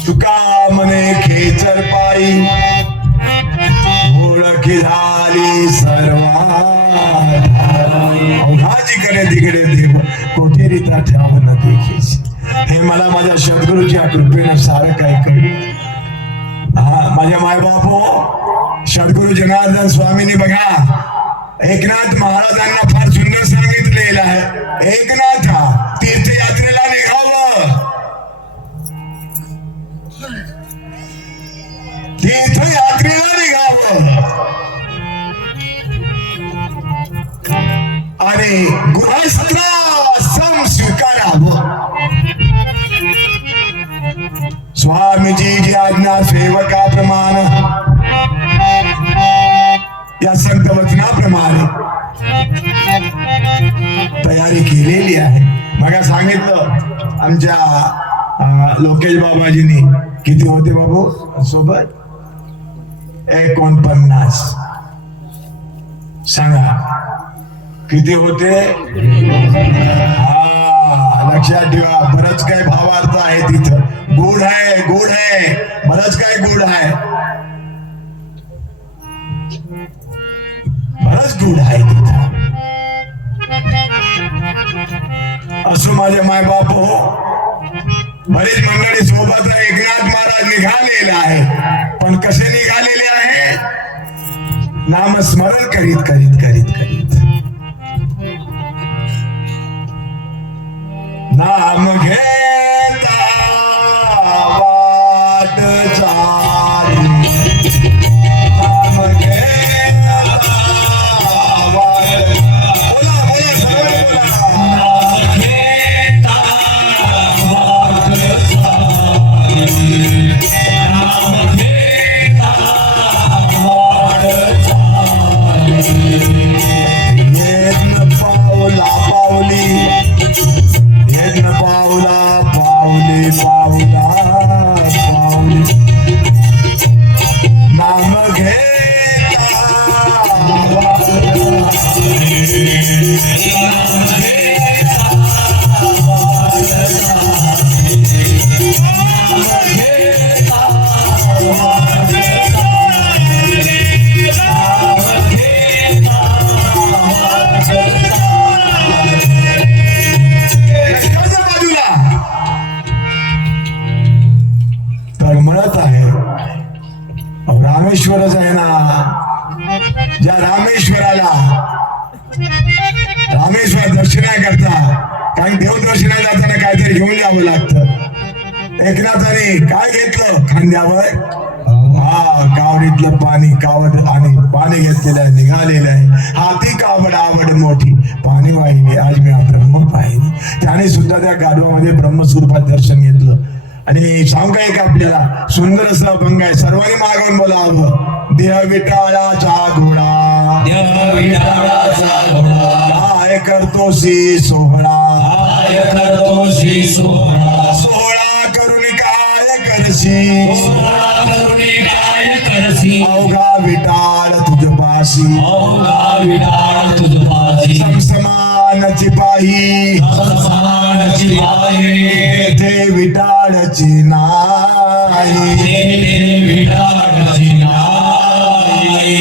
तुका मने खेचर पायी ओळखी झाली सर्वा अवघा जिकडे तिकडे देव कोठेरिता ठेवावं न देखीस. हे मला माझ्या सद्गुरूच्या कृपेनं सारं काही कळलं. हा माझ्या मायबाप सद्गुरु जनार्दन स्वामींनी बघा एकनाथ महाराजांना फार सुंदर सांगितलेलं आहे. एकनाथा तीर्थयात्रेला निघावं, तीर्थयात्रेला निघावं आणि गृहस्थाश्रम स्वीकारावं. स्वामीजी जी आज्ञा सेवकाप्रमाणे या संत वचनाप्रमाणे तयारी केलेली आहे. मग सांगितलं आमच्या लोकेश बाबाजींनी किती होते बाबू सोबत 49. सांगा किती होते. हा लक्षात ठेवा. बरंच काय भावार्थ आहे तिथं. गोड आहे, गोड आहे, बरंच काय गोड आहे, बरंच गोड आहे तिथं. असो माझे मायबाप हो, बरीच मंडळी सोबत एकनाथ महाराज निघालेले आहे. पण कसे निघालेले आहे. नामस्मरण करीत करीत करीत करीत नाम घेता वाट चाली. नाम घेता वाट. बोला बोला सर्वांनी बोला. यज्ञ पावला पावली, यज्ञ पावला पावली पावला पावली. नाम घेता म्हणत आहे रामेश्वरच आहे ना. ज्या रामेश्वराला रामेश्वर दर्शना करता काही देवदर्शना जाताना काहीतरी घेऊन जावं लागतं. एकनाथाने काय घेतलं खांद्यावर. हा कावडीतलं पाणी कावड आणि पाणी घेतलेलं आहे. निघालेलं आहे. हाती कावड आवड मोठी पाणी वाहिली आज मी ब्रह्म पाहिली. त्याने सुद्धा त्या गाढवामध्ये ब्रह्मस्वरूपात दर्शन घेतलं. आणि सांग काय का आपल्याला सुंदर असा अभंग आहे. सर्वांनी मागून बोलावं. देह विटाळाचा घोडा, देव विठाळाचा घोडा, काय करतोसी सोहळा, काय करतोशी सोहळा, सोहळा करून काय करशी, सोहळा करुणी काय करसी, अवघा विटाळ तुझपाशी, अवघा विठाळ तुझपाशी, समसमानची पाही, समान चिवाये, ते विटाळची नाही, तेरे विठाळची नाई,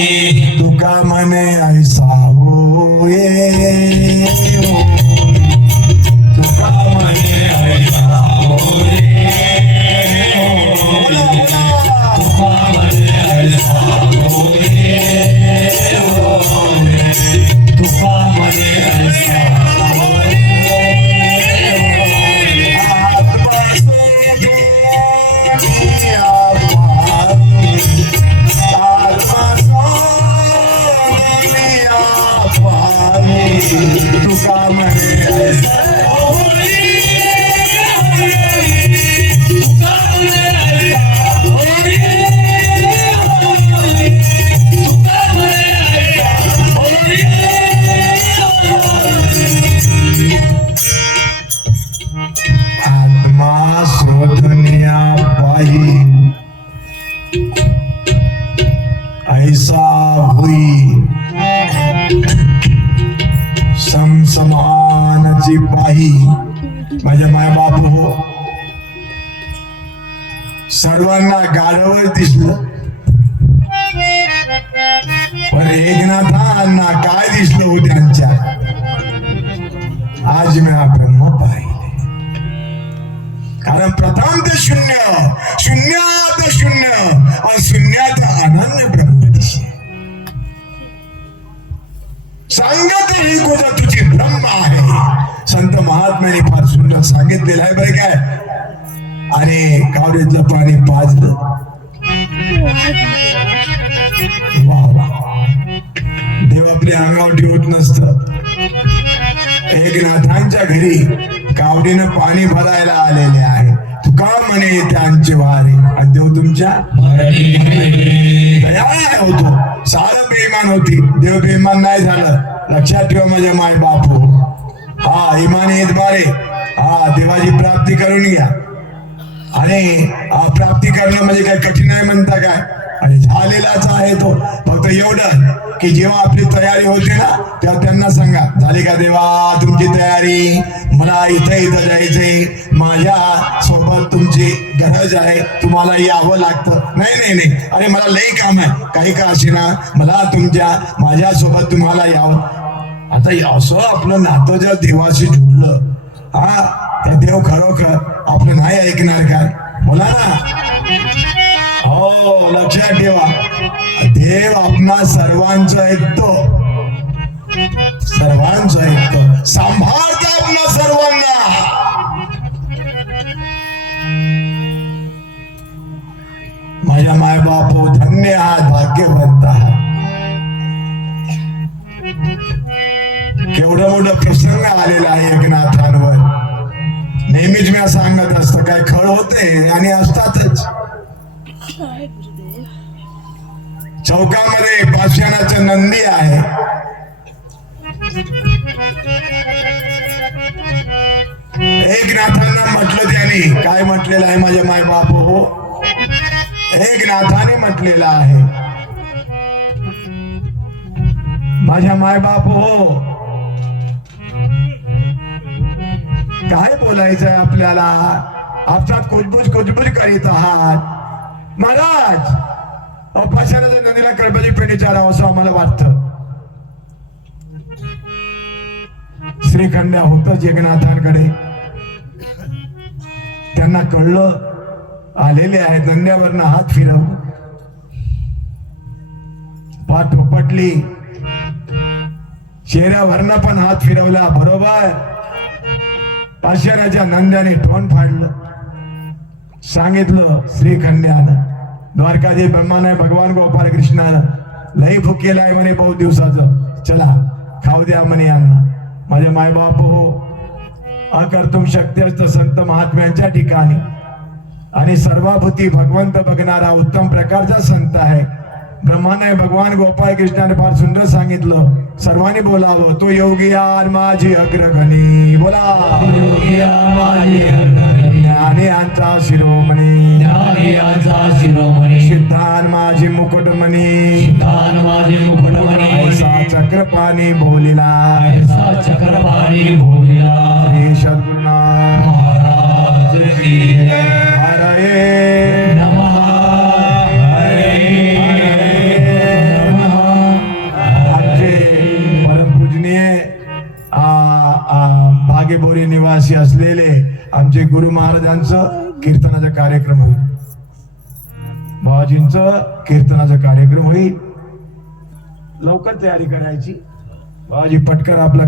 तुका म्हणे ऐसा होये, तुका म्हणे ऐसा होये, तुका म्हणे ऐसा होये, तुका म्हणे ऐसा होये. तुका म्हणे आत्मा शोधनिया पाही ऐसा हुई, समसमानची पाही. माझ्या मायबाप हो, सर्वांना गाढव दिसलं पण एकनाथांना काय दिसलं हो त्यांच्या. आज मी आपण ब्रह्म पाहिले. कारण प्रथम ते शून्य, शून्यात शून्य आणि शून्यात अनन्य ब्रह्म दिसे. सांगत ही गोष्ट तुझी ब्रह्म आहे. संत महात्म्याने फार सुंदर सांगितलेलं आहे बरं काय. आणि कावडीतलं पाणी पाजलं. वा वा. देव आपल्या अंगावर ठेवत नसत. एकनाथांच्या घरी कावडीनं पाणी भरायला आलेले आहे. तुका म्हणे त्यांचे वारे आणि देव तुमच्या तयार होतो. सारं बेईमान होती, देव बेईमान नाही झालं. लक्षात ठेवा माझ्या माय बापू. हा इमान येत बारे. हा देवाची प्राप्ती करून घ्या. आणि प्राप्ती करणं म्हणजे काय कठीण आहे म्हणता काय. आणि झालेलाच आहे तो. फक्त एवढं की जेव्हा आपली तयारी होते ना तेव्हा त्यांना सांगा, झाली का देवा तुमची तयारी, मला इथं जायचंय, माझ्या सोबत तुमची गरज आहे, तुम्हाला यावं लागतं. नाही नाही नाही, अरे मला लई काम आहे, काही का असेना, मला माझ्या सोबत तुम्हाला यावं. आता असं आपलं नातं जर देवाशी जुडलं, हा तर देव खरोखर आपलं नाही ऐकणार काय. बोला ना. हो लक्षात ठेवा, देव आपणा सर्वांचं ऐकतो, सर्वांचं ऐकतो, सांभाळतो आपणा सर्वांना. माझ्या माय बापू धन्य आहात, भाग्यवंत आहात. केवढं मोठं प्रसंग आलेला आहे एकनाथांवर. नेहमीच मी सांगत असतो, काय खळ होते आणि असतातच. चौकामध्ये पाषाणाचं नंदी आहे. एकनाथांना म्हटलं, त्याने काय म्हटलेलं आहे माझ्या माय बापू हो. एकनाथाने म्हटलेलं आहे, माझ्या माय बाप हो, काय बोलायचंय आपल्याला. आपसात कुजबुज करीत आहात. महाराज पाषाणाच्या नदीला कळपाची पेंडी चारावं असं आम्हाला वाटतं. श्रीखंड्या होतं जगन्नाथांकडे. त्यांना कळलं आलेले आहेत. नंद्यावरनं हात फिरवलं, पाठ थोपटली, चेहऱ्यावरनं पण हात फिरवला. बरोबर. पाषाणाच्या नंद्याने तोंड फाडलं. सांगितलं श्रीखंड्यानं, द्वारकाधीश ब्रह्माने भगवान गोपाल कृष्णानं लई भुकेला आहे म्हणे बहुत दिवसाचं, चला खाऊ द्या म्हणे यांना. माझे माय बाप हो, अकर्तुम शक्ती असतं संत महात्म्यांच्या ठिकाणी. आणि सर्वाभूती भगवंत बघणारा उत्तम प्रकारचा संत आहे. ब्रह्माने भगवान गोपाळ कृष्णाने फार सुंदर सांगितलं, सर्वांनी बोलावं, तो योगियान माझी अग्रगणी. बोला ज्ञानी यांचा शिरोमणी, सिद्धान माझी मुकुटमणी, ऐसा चक्रपाणी बोलिला, श्री सद्गुरुनाथ हरे नमः. भागेबोरी निवासी असलेले आमचे गुरु महाराजांचं कीर्तनाचा कार्यक्रम होईल. बाबाजींचं कीर्तनाचा कार्यक्रम होईल. लवकर तयारी करायची. बाबाजी पटकन आपला